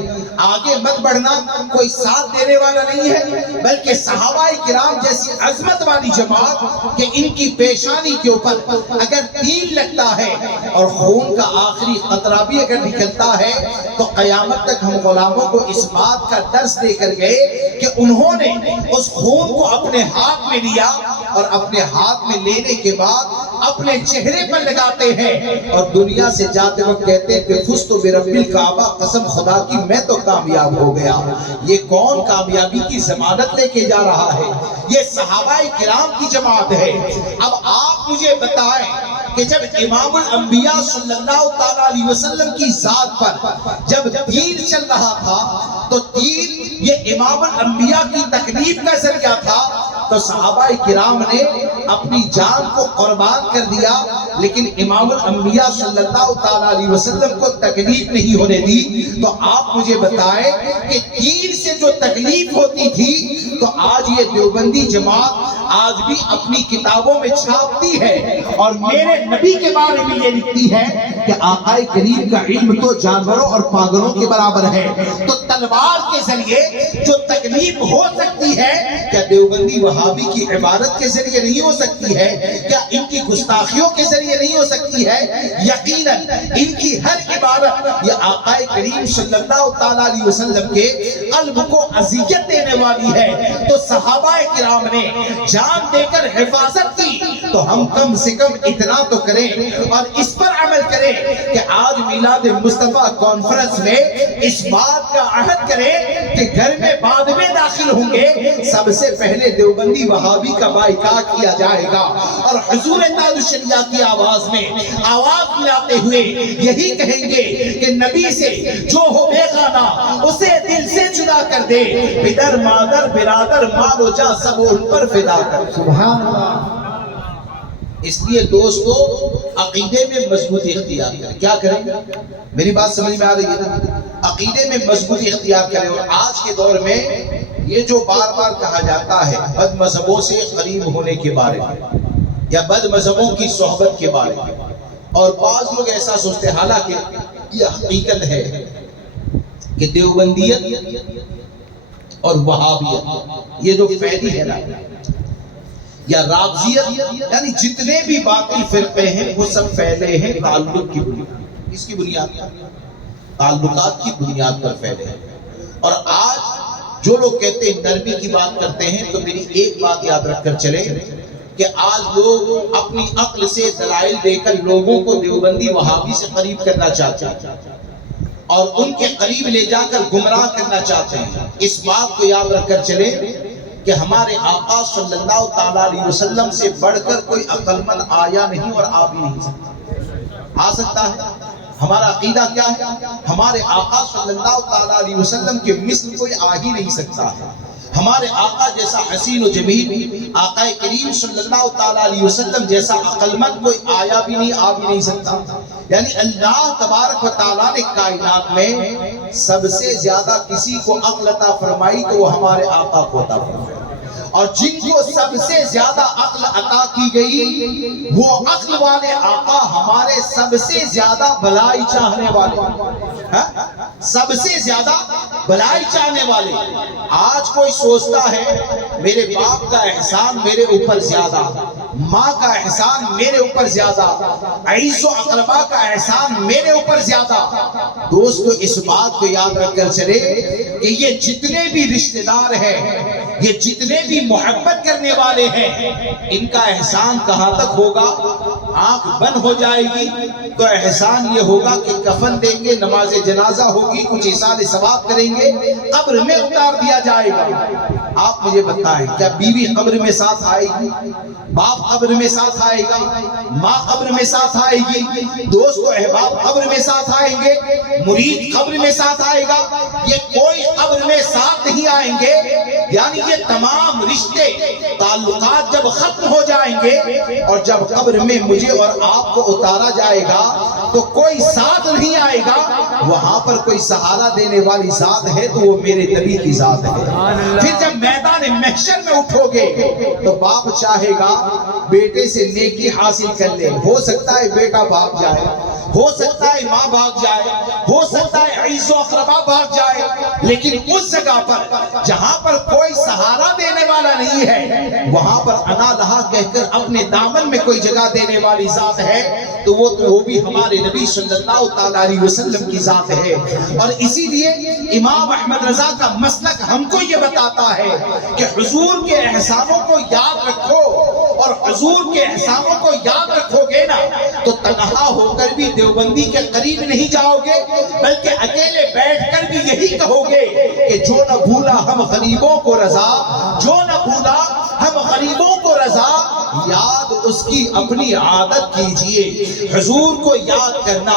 آگے مت بڑھنا، کوئی ساتھ دینے والا نہیں ہے. بلکہ صحابہ کرام جیسی عظمت والی جماعت کہ ان کی پیشانی کے اوپر اگر تیر لگتا ہے اور خون کا آخری قطرہ بھی اگر نکلتا ہے تو قیامت تک ہم غلاموں کو اس بات کا درس دے کر گئے کہ انہوں نے اس خون کو اپنے ہاتھ میں لیا، اور اپنے ہاتھ میں لینے کے بعد اپنے چہرے پر لگاتے ہیں اور دنیا سے جاتے وقت کہتے ہیں کہ فزت برب الکعبہ، قسم خدا کی میں تو کامیاب ہو گیا. یہ کون کامیابی کی ضمانت لے کے جا رہا ہے؟ یہ صحابہ کرام کی جماعت ہے. اب آپ مجھے بتائیں کہ جب امام الانبیاء صلی اللہ تعالی علیہ وسلم کی ذات پر جب تیر چل رہا تھا تو تیر یہ امام الانبیاء کی تکلیف کا ذریعہ تھا، تو صحابہ کرام نے اپنی جان کو قربان کر دیا، لیکن امام الانبیاء صلی اللہ تعالی علیہ وسلم کو تکلیف نہیں ہونے دی. تو آپ مجھے بتائیں کہ تیر سے جو تکلیف ہوتی تھی تو آج یہ دیوبندی جماعت آج بھی اپنی کتابوں میں چھاپتی ہے اور میرے نبی کے بارے میں یہ لکھتی ہے کہ آقا کریم کا علم تو جانوروں اور پاگلوں کے برابر ہے. تو تلوار کے ذریعے جو تکلیف ہو سکتی ہے کیا دیوبندی وہابی کی عبادت کے ذریعے نہیں ہو سکتی ہے؟ کیا ان کی گستاخیوں کے ذریعے نہیں ہو سکتی ہے؟ یقیناً ان کی ہر عبادت یہ آقا کریم صلی اللہ تعالی علیہ وسلم کے قلب کو اذیت دینے والی ہے. تو صحابہ کرام نے جان دے کر حفاظت کی، تو ہم کم سے کم اتنا تو کریں اور اس پر عمل کریں کہ آج میلاد مصطفیٰ کانفرنس میں اس بات کا عہد کرے کہ گھر میں بعد میں داخل ہوں گے سب سے پہلے دیوبندی وہابی کا بائیکاٹ کیا جائے گا، اور حضور تاج الشریعہ کی آواز میں آواز ملاتے ہوئے یہی کہیں گے کہ نبی سے جو ہو بے گانہ اسے دل سے جدا کر دے، پدر مادر برادر مال و جاں سب ان پر فدا کر۔ سبحان اللہ۔ اس لیے دوستو عقیدے میں مضبوطی اختیار کریں۔ کیا کریں؟ میری بات سمجھ میں آ رہی ہے نا؟ عقیدے میں مضبوطی اختیار کریں۔ اور آج کے دور میں یہ جو بار بار کہا جاتا ہے بد مذہبوں سے قریب ہونے کے بارے میں یا بد مذہبوں کی صحبت کے بارے میں، اور بعض لوگ ایسا سوچتے ہیں، حالانکہ یہ حقیقت ہے کہ دیوبندیت اور وہابیت یہ جو پھیلی ہے نا، یا رافضیت، یعنی جتنے بھی باطل فرقے ہیں وہ سب پھیلے ہیں تعلق کی بنیاد، اس کی بنیاد تعلقات کی بنیاد پر پھیلے ہیں۔ اور آج جو لوگ کہتے ہیں نرمی کی بات کرتے ہیں، تو میری ایک بات یاد رکھ کر چلے کہ آج لوگ اپنی عقل سے دلائل دے کر لوگوں کو دیوبندی وہابی سے قریب کرنا چاہتے ہیں اور ان کے قریب لے جا کر گمراہ کرنا چاہتے ہیں۔ اس بات کو یاد رکھ کر چلے کہ ہمارے آقا صلی اللہ تعالیٰ علیہ وسلم سے بڑھ کر کوئی عقل مند آیا نہیں اور آ بھی نہیں سکتا۔ آ سکتا ہے؟ ہمارا عقیدہ کیا ہے؟ ہمارے آقا صلی اللہ تعالیٰ علیہ وسلم کے مثل کوئی آ ہی نہیں سکتا ہے۔ ہمارے آقا جیسا حسین و جمیل، آقا کریم صلی اللہ تعالیٰ علیہ وسلم جیسا عقل مند کوئی آیا بھی نہیں، آ بھی نہیں سکتا۔ یعنی اللہ تبارک و تعالیٰ نے کائنات میں سب سے زیادہ کسی کو عقل عطا فرمائی تو وہ ہمارے آقا کو عطا فرمائی، اور جن کو سب سے زیادہ عقل عطا کی گئی وہ عقل والے آقا ہمارے سب سے زیادہ بھلائی چاہنے والے، سب سے زیادہ بھلائی چاہنے والے۔ آج کوئی سوچتا ہے میرے باپ کا احسان میرے اوپر زیادہ، ماں کا احسان میرے اوپر زیادہ، عیس و اقربا کا احسان میرے اوپر زیادہ۔ دوستو اس بات کو یاد رکھ کر چلے کہ یہ جتنے بھی رشتہ دار ہیں، یہ جتنے بھی محبت کرنے والے ہیں، ان کا احسان کہاں تک ہوگا؟ آنکھ بند ہو جائے گی تو احسان یہ ہوگا کہ کفن دیں گے، نماز جنازہ ہوگی، کچھ ایصال ثواب کریں گے، قبر میں اتار دیا جائے گا۔ آپ مجھے بتائیں کیا بیوی قبر میں ساتھ آئے گی؟ باپ قبر میں ساتھ آئے گا؟ ماں قبر میں ساتھ آئے گی؟ دوست و احباب قبر میں ساتھ آئیں گے؟ مرید قبر میں ساتھ آئے گا؟ یہ کوئی قبر میں ساتھ نہیں آئیں گے۔ یعنی یہ تمام رشتے تعلقات جب ختم ہو جائیں گے اور جب قبر میں مجھے اور آپ کو اتارا جائے گا تو کوئی ساتھ نہیں آئے گا، وہاں پر کوئی سہارا دینے والی ذات ہے تو وہ میرے نبی کی ذات ہے۔ پھر جب میدان محشر میں اٹھو گے تو باپ چاہے گا بیٹے سے نیکی حاصل کر لے، ہو سکتا ہے بیٹا بھاگ جائے، ہو سکتا ہے ماں بھاگ جائے، ہو سکتا ہے عیس و اقربا بھاگ جائے، لیکن اس جگہ پر جہاں پر کوئی سہارا دینے والا نہیں ہے وہاں پر انا لہا کہہ کر اپنے دامن میں کوئی جگہ دینے والی ذات ہے تو وہ بھی ہمارے نبی صلی اللہ تعالیٰ علیہ وسلم کی ذات ہے۔ اور اسی لیے امام احمد رضا کا مسلک ہم کو یہ بتاتا ہے کہ حضور کے احسانوں کو یاد رکھو، اور حضور کے احسانوں کو یاد رکھو گے نا تو تنہا ہو کر بھی دیوبندی کے قریب نہیں جاؤ گے، بلکہ اکیلے بیٹھ کر بھی یہی کہو گے کہ جو نہ بھولا ہم غریبوں کو رضا، جو نہ بھولا ہم غریبوں کو رضا، یاد اس کی اپنی عادت کیجئے۔ حضور کو یاد کرنا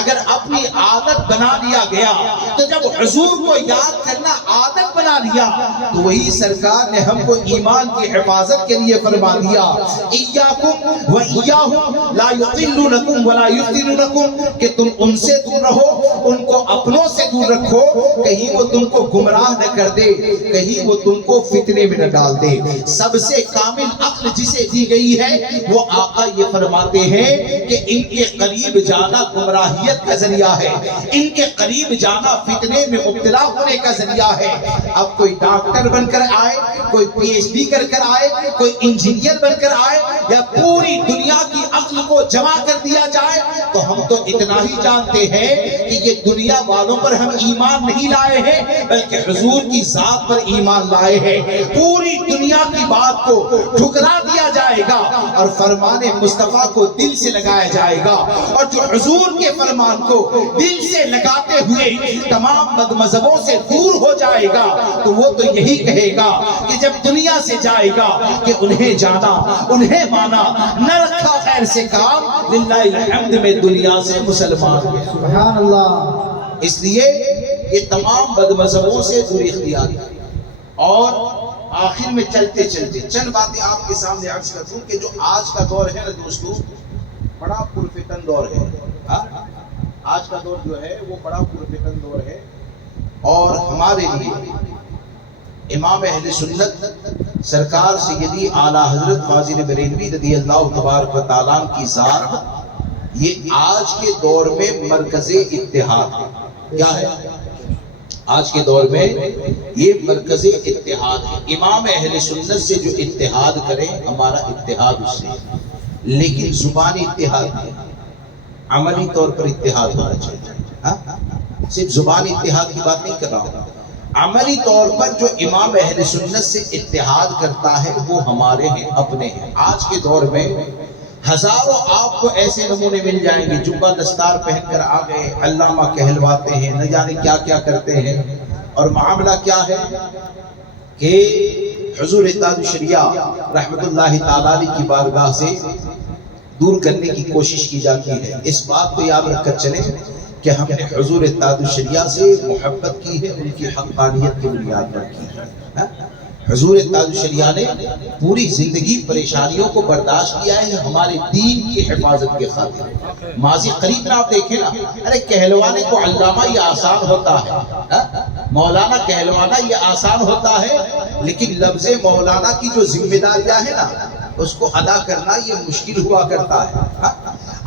اگر اپنی عادت بنا لیا گیا تو جب حضور کو یاد کرنا عادت بنا لیا تو وہی سرکار نے ہم کو ایمان کی حفاظت کے لیے فرما دیا، ایاکم و ایاہم لا یضلونکم ولا یفتنونکم، کہ تم ان سے دور رہو، ان کو اپنوں سے دور رکھو، کہیں وہ تم کو گمراہ نہ کر دے، کہیں وہ تم کو فتنے میں نہ ڈال دے۔ سب سے کامل عقل جسے دی گئی ہے وہ آقا یہ فرماتے ہیں کہ ان کے قریب جانا گمراہیت کا ذریعہ ہے، ان کے قریب جانا فتنے میں مبتلا ہونے کا ذریعہ ہے۔ اب کوئی ڈاکٹر بن کر آئے، کوئی پی ایچ ڈی کر کر آئے، کوئی انجینئر بن کر آئے، یا پوری دنیا کی عقل کو جمع کر دیا جائے تو ہم تو اتنا ہی جانتے ہیں کہ یہ دنیا والوں پر ہم ایمان نہیں لائے ہیں بلکہ حضور کی ذات پر ایمان لائے ہیں۔ پوری دنیا کی بات کو ٹھکرا دیا جائے جائے گا اور فرمان مصطفیٰ کو دل سے لگایا جائے گا، اور جو حضور کے فرمان کو دل سے لگاتے ہوئے تمام بد مذہبوں سے دور ہو جائے گا تو وہ تو یہی کہے گا کہ جب دنیا سے جائے گا کہ انہیں جانا، انہیں مانا، نہ رکھا خیر سے کام، للہ الحمد میں دنیا سے مسلمان گیا۔ سبحان اللہ۔ اس لیے یہ تمام بد مذہبوں سے دوری اختیار ہے۔ اور آخر میں چلتے چلتے چند باتیں آپ کے سامنے عرض کر دوں کہ جو آج کا دور ہے نا دوستو، بڑا پرفتن دور ہے۔ آج کا دور جو ہے وہ بڑا پرفتن دور ہے، اور ہمارے لیے امام اہل سنت سرکار سیدی اعلیٰ حضرت فاضل بریلوی رضی اللہ تبارک و تعالیٰ کی ذات یہ آج کے دور میں مرکز اتحاد ہے۔ کیا ہے؟ آج کے دور میں یہ مرکز اتحاد ہے۔ امام اہل سنت سے جو اتحاد کریں ہمارا اتحاد اس سے، لیکن زبانی اتحاد نہیں، عملی طور پر اتحاد ہونا چاہیے۔ صرف زبانی اتحاد کی بات نہیں کر رہا ہوں، عملی طور پر جو امام اہل سنت سے اتحاد کرتا ہے وہ ہمارے ہیں، اپنے ہیں۔ آج کے دور میں ہزاروں آپ کو ایسے نمونے مل جائیں گے، جبہ دستار پہن کر آ گئے، علامہ کہلواتے ہیں، نہ جانے کیا کیا کرتے ہیں، اور معاملہ کیا ہے کہ حضور تاج الشریعہ رحمت اللہ تعالیٰ علیہ کی بارگاہ سے دور کرنے کی کوشش کی جاتی ہے۔ اس بات کو یاد رکھ کر چلیں کہ ہم نے حضور تاج الشریعہ سے محبت کی ہے، ان کی حقانیت کی بنیاد پر کی ہے۔ حضور تاج الشریعہ نے پوری زندگی پریشانیوں کو برداشت کیا ہے ہمارے دین کی حفاظت کے خاطر۔ ماضی قریب میں آپ دیکھیں نا، ارے کہلوانے کو علامہ یہ آسان ہوتا ہے، مولانا کہلوانا یہ آسان ہوتا ہے، لیکن لفظ مولانا کی جو ذمہ داریاں ہیں نا اس کو ادا کرنا یہ مشکل ہوا کرتا ہے۔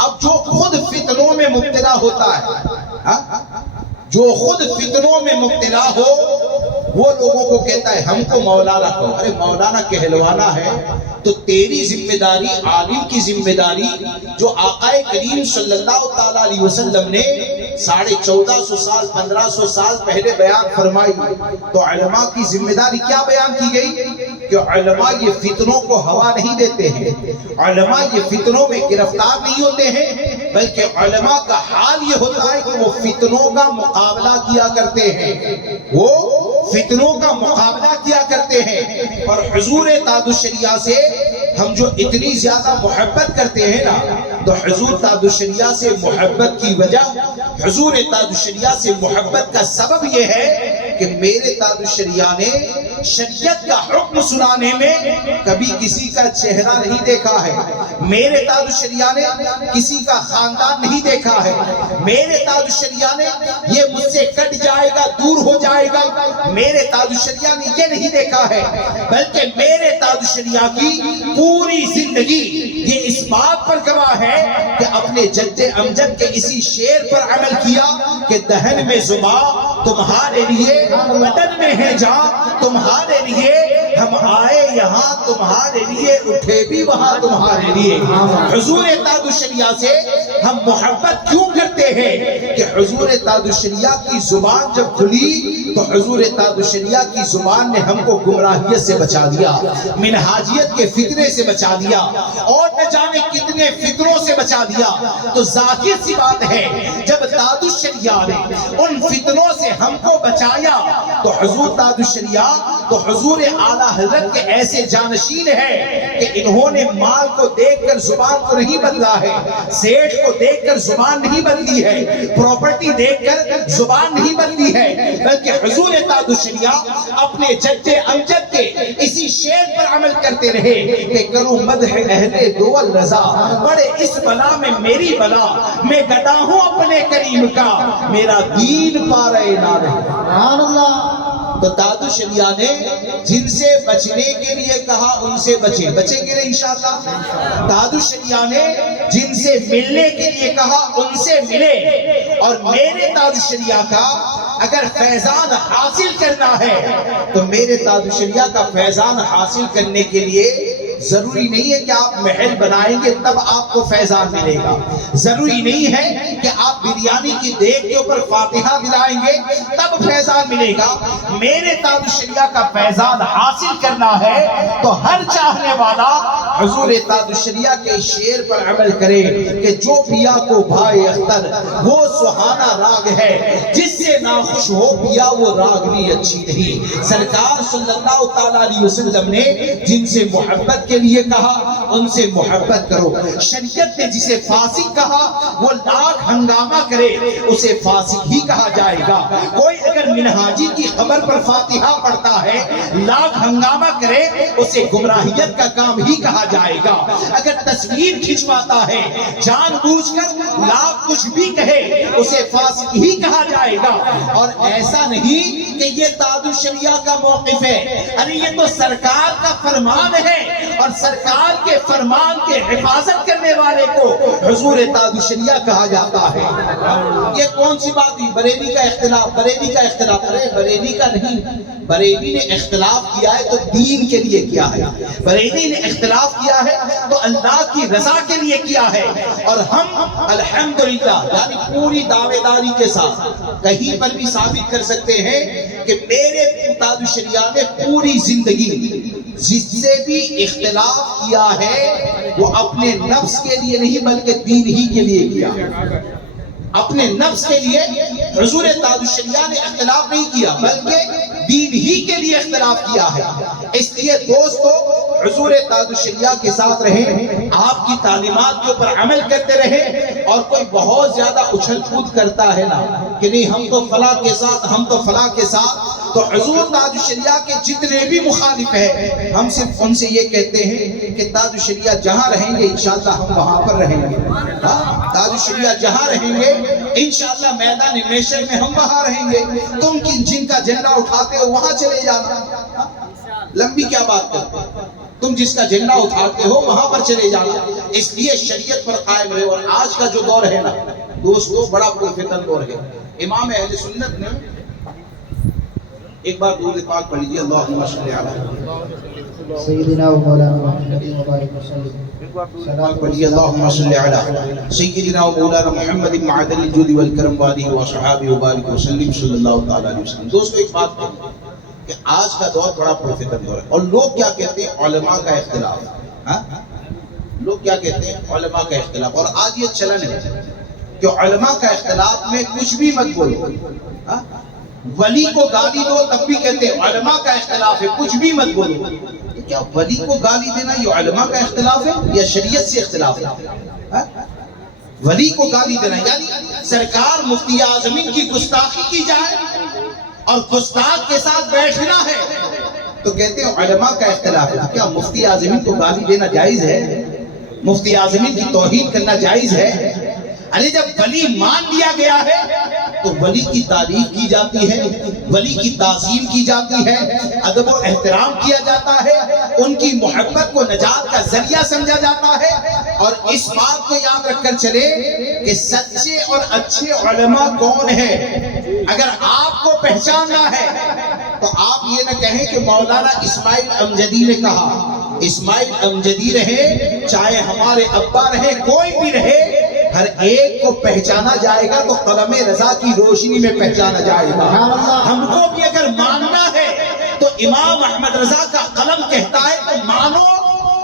اب جو خود فتنوں میں مبتلا ہوتا ہے، جو خود فتنوں میں مبتلا ہو وہ لوگوں کو کہتا ہے ہم کو مولانا کہو۔ ارے مولانا کہلوانا ہے تو تیری ذمہ داری، عالم کی ذمہ داری جو آقا کریم صلی اللہ تعالیٰ علیہ وسلم نے 1450 سال 1500 سال پہلے بیان فرمائی، تو علماء کی ذمہ داری کیا بیان کی گئی کہ علماء یہ فتنوں کو ہوا نہیں دیتے ہیں، علماء یہ فتنوں میں گرفتار نہیں ہوتے ہیں، بلکہ علماء کا حال یہ ہوتا ہے کہ وہ فتنوں کا مقابلہ کیا کرتے ہیں، وہ فتنوں کا مقابلہ کیا کرتے ہیں۔ اور حضور تاج الشریعہ سے ہم جو اتنی زیادہ محبت کرتے ہیں نا، تو حضور تاج الشریعہ سے محبت کی وجہ، حضور تاج الشریعہ سے محبت کا سبب یہ ہے کہ میرے تاج الشریعہ نے شریعت کا حکم سنانے میں کبھی کسی کا چہرہ نہیں دیکھا ہے، میرے تاج الشریعہ نے کسی کا خاندان نہیں دیکھا ہے، میرے تاج الشریعہ نے یہ مجھ سے کٹ جائے گا، دور ہو جائے گا، میرے تاج الشریعہ نے یہ نہیں دیکھا ہے، بلکہ میرے تاج الشریعہ کی پوری زندگی یہ اس بات پر گواہ ہے کہ اپنے جد امجد کے اسی شعر پر عمل کیا کہ دہن میں زباں تمہارے لیے، بدن میں ہے جان تمہارے لیے، ہم آئے یہاں تمہارے لیے، اٹھے بھی وہاں تمہارے لیے۔ حضور تاج الشریعہ سے ہم محبت کیوں کرتے ہیں کہ حضور تاج الشریعہ کی زبان جب کھلی تو حضور تاج الشریعہ کی زبان نے ہم کو گمراہیت سے بچا دیا، منہاجیت کے فتنے سے بچا دیا، اور نہ جانے کتنے فتنوں سے بچا دیا۔ تو ظاہر سی بات ہے جب تاج الشریعہ نے ان فتنوں سے ہم کو بچایا تو حضور تاج الشریعہ تو حضور اعلیٰ حضرت کے ایسے جانشین ہیں کہ انہوں نے مال کو دیکھ کر زبان کو نہیں بدلا ہے، سیٹھ کو دیکھ کر زبان نہیں بدلی ہے، پراپرٹی دیکھ کر زبان نہیں بدلی ہے، بلکہ حضور تاج الشریعہ اپنے جد امجد کے اسی شعر پر عمل کرتے رہے کہ کروں مدح اہل دول رضا، بڑے اس بلا میں میری بلا، میں گدا ہوں اپنے کریم کا، میرا دین پارے نہ رہے۔ سبحان اللہ۔ تو تاج الشریعہ نے جن سے بچنے کے لیے کہا ان سے بچیں گے انشاءاللہ۔ تاج الشریعہ نے جن سے ملنے کے لیے کہا ان سے ملے، اور میرے تاج الشریعہ کا اگر فیضان حاصل کرنا ہے تو میرے تاج الشریعہ کا فیضان حاصل کرنے کے لیے ضروری نہیں ہے کہ آپ محل بنائیں گے تب آپ کو فیضان ملے گا، ضروری نہیں ہے کہ آپ بریانی کی دیگ کے اوپر فاتحہ دلائیں گے تب فیضان ملے گا۔ میرے تاج الشریعہ کا فیضان حاصل کرنا ہے تو ہر چاہنے والا حضور تاج الشریعہ کے شعر پر عمل کرے کہ جو پیا کو بھائے اختر وہ سہانا راگ ہے، جس سے ناخوش ہو پیا وہ راگ بھی اچھی نہیں۔ سرکار صلی اللہ تعالیٰ علیہ وسلم نے جن سے محبت کے لیے کہا ان سے محبت کرو۔ شریعت نے جسے فاسق کہا وہ لاکھ ہنگامہ کرے اسے فاسق ہی کہا جائے گا۔ کوئی اگر منہاجی کی خبر پر فاتحہ پڑھتا ہے لاکھ ہنگامہ کرے اسے گمراہیت کا کام ہی کہا جائے گا۔ اگر تصویر کھنچواتا ہے جان بوجھ کر لاکھ کچھ بھی کہے اسے فاسق ہی کہا جائے گا۔ اور ایسا نہیں کہ یہ تاج الشریعہ کا موقف ہے، ارے یہ تو سرکار کا فرمان ہے، اور سرکار کے فرمان کے حفاظت کرنے والے کو حضور تاج الشریعہ کہا جاتا ہے۔ یہ کون سی بات ہوئی؟ بریلی کا اختلاف، بریلی کا اختلاف، ارے بریلی کا نہیں، بریلی نے اختلاف کیا ہے تو دین کے لیے کیا ہے، بریلی نے اختلاف کیا ہے تو اللہ کی رضا کے لیے کیا ہے۔ اور ہم الحمدللہ یعنی پوری دعوے داری کے ساتھ کہیں پر بھی ثابت کر سکتے ہیں کہ میرے تاج الشریعہ نے پوری زندگی جس سے بھی اختلاف کیا ہے وہ اپنے نفس کے لیے نہیں بلکہ دین ہی کے لیے کیا، اپنے نفس کے لیے حضور تاج الشریعہ نے اختلاف نہیں کیا بلکہ دین ہی کے لیے اختلاف کیا ہے۔ اس لیے دوستو حضور تاج الشریعہ کے ساتھ رہیں، آپ کی تعلیمات کے اوپر عمل کرتے رہیں، اور کوئی بہت زیادہ اچھل کود کرتا ہے نا کہ نہیں ہم تو فلاں کے ساتھ، ہم تو فلاں کے ساتھ، تو حضور تاج الشریعہ کے جتنے بھی مخالف ہیں ہم صرف ان سے یہ کہتے ہیں کہ تاج الشریعہ جہاں رہیں گے انشاءاللہ ہم وہاں پر رہیں گے۔ تاج الشریعہ جہاں رہیں گے انشاءاللہ میدان محشر میں ہم وہاں رہیں گے، تم جن کا جھنڈا اٹھاتے ہو وہاں چلے جانا، لمبی کیا بات کرتے ہو، تم جس کا جھنڈا اٹھاتے ہو وہاں پر چلے جانا۔ اس لیے شریعت پر قائم رہے۔ اور آج کا جو دور ہے نا دوستو بڑا پرفتن دور ہے۔ امام اہل سنت نے ایک بار درود پاک پڑھ لیجیے، اللہم صلی علی سیدنا و مولانا محمد مبارک وسلم، پاک پڑھیے، اللہم صلی علی سیدنا و مولانا محمد معدن الجود والکرم والہ وصحابہ وبارک وسلم صلی اللہ تعالی علیہ وسلم۔ دوستو ایک بات کہوں کہ آج کا دور بڑا پرفتن دور ہے، اور لوگ کیا کہتے ہیں علماء کا اختلاف، لوگ کیا کہتے ہیں علماء کا اختلاف، اور آج یہ چلن ہے کہ علماء کا اختلاف میں کچھ بھی مت بولو، ولی کو گالی دو تب بھی کہتے ہیں علماء کا اختلاف ہے، کچھ بھی مت بولو۔ کیا ولی کو گالی دینا یہ علماء کا اختلاف ہے یا شریعت سے اختلاف ہے؟ ولی کو گالی دینا یعنی سرکار مفتی اعظمین کی گستاخی کی جائے اور گستاخ کے ساتھ بیٹھنا ہے تو کہتے ہیں علماء کا اختلاف ہے۔ کیا مفتی اعظمین کو گالی دینا جائز ہے؟ مفتی اعظمین کی توہین کرنا جائز ہے؟ ارے جب ولی مان لیا گیا ہے تو ولی کی تعریف کی جاتی ہے، ولی کی تعظیم کی جاتی ہے، ادب و احترام کیا جاتا ہے، ان کی محبت کو نجات کا ذریعہ سمجھا جاتا ہے۔ اور اس بات کو یاد رکھ کر چلے کہ سچے اور اچھے علماء کون ہیں۔ اگر آپ کو پہچاننا ہے تو آپ یہ نہ کہیں کہ مولانا اسماعیل امجدی نے کہا، اسماعیل امجدی رہے چاہے ہمارے ابا رہے کوئی بھی رہے، ہر ایک کو پہچانا جائے گا تو قلم رضا کی روشنی میں پہچانا جائے گا۔ ہم کو بھی اگر ماننا ہے تو امام احمد رضا کا قلم کہتا ہے تو مانو،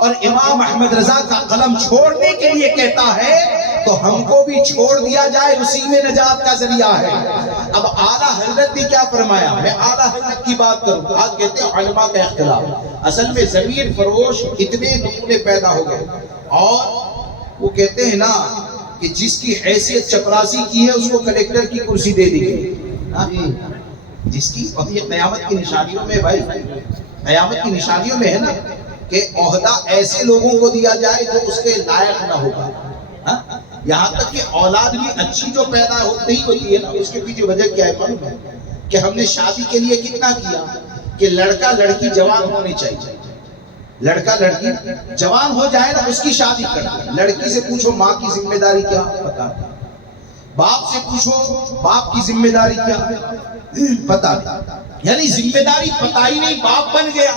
اور امام احمد رضا کا قلم چھوڑنے کے لیے کہتا ہے تو ہم کو بھی چھوڑ دیا جائے، اسی میں نجات کا ذریعہ ہے۔ اب اعلیٰ حضرت نے کیا فرمایا؟ میں اعلیٰ حضرت کی بات کروں، آج کہتے ہیں علماء کا اختلاف، اصل میں ضمیر فروش اتنے نمونے پیدا ہو گئے، اور وہ کہتے ہیں نا کہ جس کی حیثیت چپراسی کی ہے اس کو کلیکٹر کی کرسی دے دی گئی، جس کی، اور یہ قیامت کی نشانیوں میں، بھائی قیامت کی نشانیوں میں ہے نا کہ عہدہ ایسے لوگوں کو دیا جائے جو اس کے لائق نہ ہوگا۔ یہاں تک کہ اولاد بھی اچھی جو پیدا نہیں ہوتی ہے نا اس کے پیچھے وجہ کیا ہے معلوم ہے؟ کہ ہم نے شادی کے لیے کتنا کیا کہ لڑکا لڑکی جوان ہونی چاہیے، لڑکا لڑکی جوان ہو جائے نا اس کی شادی کرنا۔ لڑکی سے پوچھو ماں کی ذمہ داری کیا پتا، باپ سے پوچھو باپ کی ذمہ داری کیا پتا، یعنی ذمہ داری پتا ہی نہیں، باپ بن گیا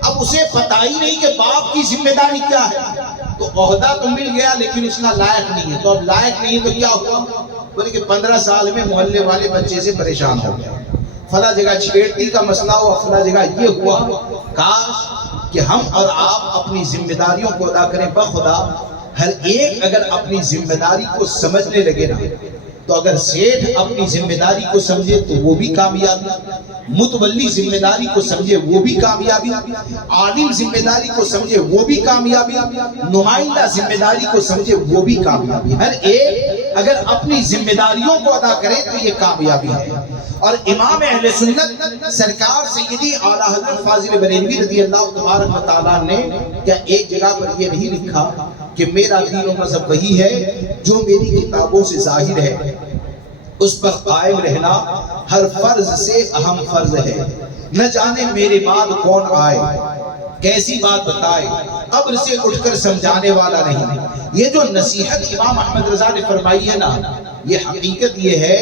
اب اسے پتہ ہی نہیں کہ باپ کی ذمہ داری کیا ہے، تو عہدہ تو مل گیا لیکن اس کا لائق نہیں ہے، تو اب لائق نہیں ہے تو کیا ہوا؟ بولے کہ 15 سال میں محلے والے بچے سے پریشان ہو گیا، فلاں جگہ چھیڑتی کا مسئلہ ہوا، فلاں جگہ یہ ہوا۔ کاش کہ ہم اور آپ اپنی ذمہ داریوں کو ادا کریں۔ بخدا ہر ایک اگر اپنی ذمہ داری کو سمجھنے لگے نا، تو اگر سیٹھ اپنی ذمہ داری کو سمجھے تو وہ بھی کامیابی، متولی ذمہ داری کو سمجھے وہ بھی کامیابی، عالم ذمہ داری کو سمجھے وہ بھی کامیابی، نمائندہ ذمہ داری کو سمجھے وہ بھی کامیابی۔ ہر ایک اگر اپنی ذمہ داریوں کو ادا کرے تو یہ کامیابی ہے۔ اور امام اہل سنت سرکار سیدی اعلیٰ حضرت فاضل بریلوی رضی اللہ تبارک و تعالیٰ نے کیا ایک جگہ پر یہ نہیں لکھا کہ میرا دین و مذہب وہی ہے جو میری کتابوں سے ظاہر ہے، اس پر قائم رہنا ہر فرض سے اہم فرض ہے، نہ جانے میرے بعد کون آئے، کیسی بات بتائے، قبر سے اٹھ کر سمجھانے والا نہیں۔ یہ جو نصیحت امام احمد رضا نے فرمائی ہے نا، یہ حقیقت یہ ہے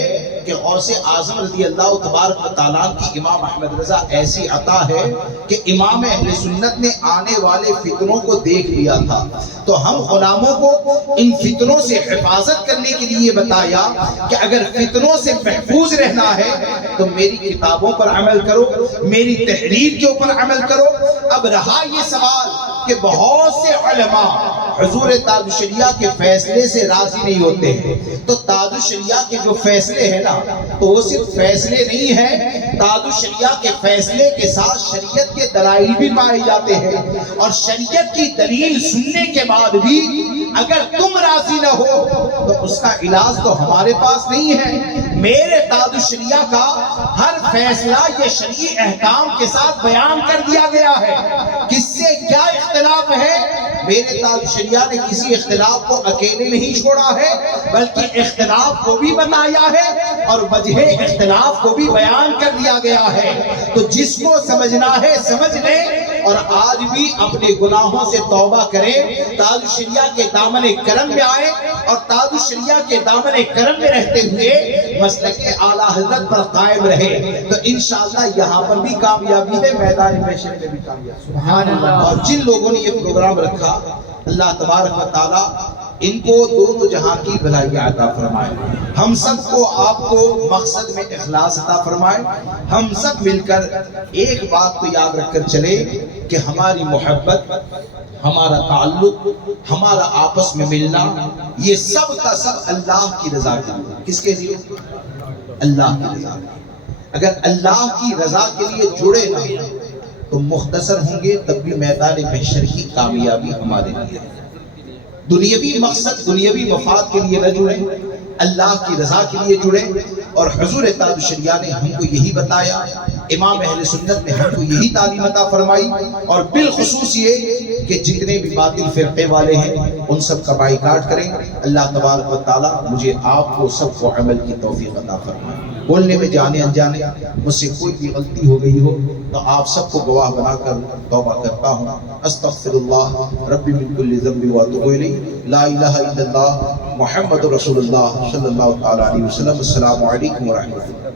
کہ غوث اعظم رضی اللہ تبارک و تعالیٰ کی امام احمد رضا ایسی عطا ہے کہ امام اہل سنت نے آنے والے فتنوں کو دیکھ لیا تھا، تو ہم غلاموں کو ان فتنوں سے حفاظت کرنے کے لیے بتایا کہ اگر فتنوں سے محفوظ رہنا ہے تو میری کتابوں پر عمل کرو، میری تحریر کے اوپر عمل کرو۔ اب رہا یہ سوال کہ بہت سے علماء حضور تاج الشریعہ کے فیصلے سے راضی نہیں ہوتے ہیں، تو تاج الشریعہ کے جو فیصلے ہیں نا، تو وہ صرف فیصلے نہیں ہیں، تاج الشریعہ کے فیصلے کے ساتھ شریعت کے دلائل بھی پائے جاتے ہیں، اور شریعت کی دلیل سننے کے بعد بھی اگر تم راضی نہ ہو تو اس کا علاج تو ہمارے پاس نہیں ہے۔ میرے تاج الشریعہ کا ہر فیصلہ یہ شرعی احکام کے ساتھ بیان کر دیا گیا ہے، کس سے کیا اختلاف ہے۔ میرے تاج الشریعہ نے کسی اختلاف کو اکیلے نہیں چھوڑا ہے، بلکہ اختلاف کو بھی بتایا ہے اور وجہ اختلاف کو بھی بیان کر دیا گیا ہے۔ تو جس کو سمجھنا ہے سمجھ لیں، اور آج بھی اپنے گناہوں سے توبہ کریں، تاج الشریعہ کے دامن کرم میں آئیں، اور تاج الشریعہ کے دامن کرم میں رہتے ہوئے مسلک اعلیٰ حضرت پر قائم رہے، تو انشاءاللہ یہاں پر بھی کامیابی ہے، میدان محشر میں بھی کامیابی۔ سبحان اللہ۔ اور جن لوگوں نے یہ پروگرام رکھا، اللہ تبارک و تعالیٰ ان کو دونوں جہاں کی بھلائی عطا فرمائے، ہم سب کو آپ کو مقصد میں اخلاص عطا فرمائے۔ ہم سب مل کر ایک بات کو یاد رکھ کر چلے کہ ہماری محبت، ہمارا تعلق، ہمارا آپس میں ملنا، یہ سب کا سب اللہ کی رضا کے لیے۔ کس کے لیے؟ اللہ کی رضا کے لیے۔ اگر اللہ کی رضا کے لیے جڑے نہ تو مختصر ہوں گے تب بھی میدان محشر کی کامیابی ہمارے لیے۔ دنیاوی مقصد، دنیاوی مفاد کے لیے نہ جڑیں، اللہ کی رضا کے لیے جڑیں۔ اور حضور تاج الشریعہ نے ہم کو یہی بتایا، امام اہل سنت نے ہم کو یہی تعلیم عطا فرمائی، اور بالخصوص یہ کہ جتنے بھی باطل فرقے والے ہیں ان سب کا بائیکاٹ کریں۔ اللہ تبارک و تعالیٰ مجھے آپ کو سب کو عمل کی توفیق عطا فرمائے۔ بولنے میں جانے انجانے مجھ سے کوئی بھی غلطی ہو گئی ہو تو آپ سب کو گواہ بنا کر توبہ کرتا ہوں۔ استغفر اللہ ربی من کل ذنب واتوب الیہ، لا الہ الا اللہ محمد رسول اللہ صلی اللہ تعالی علیہ وسلم۔ السلام علیکم ورحمۃ اللہ۔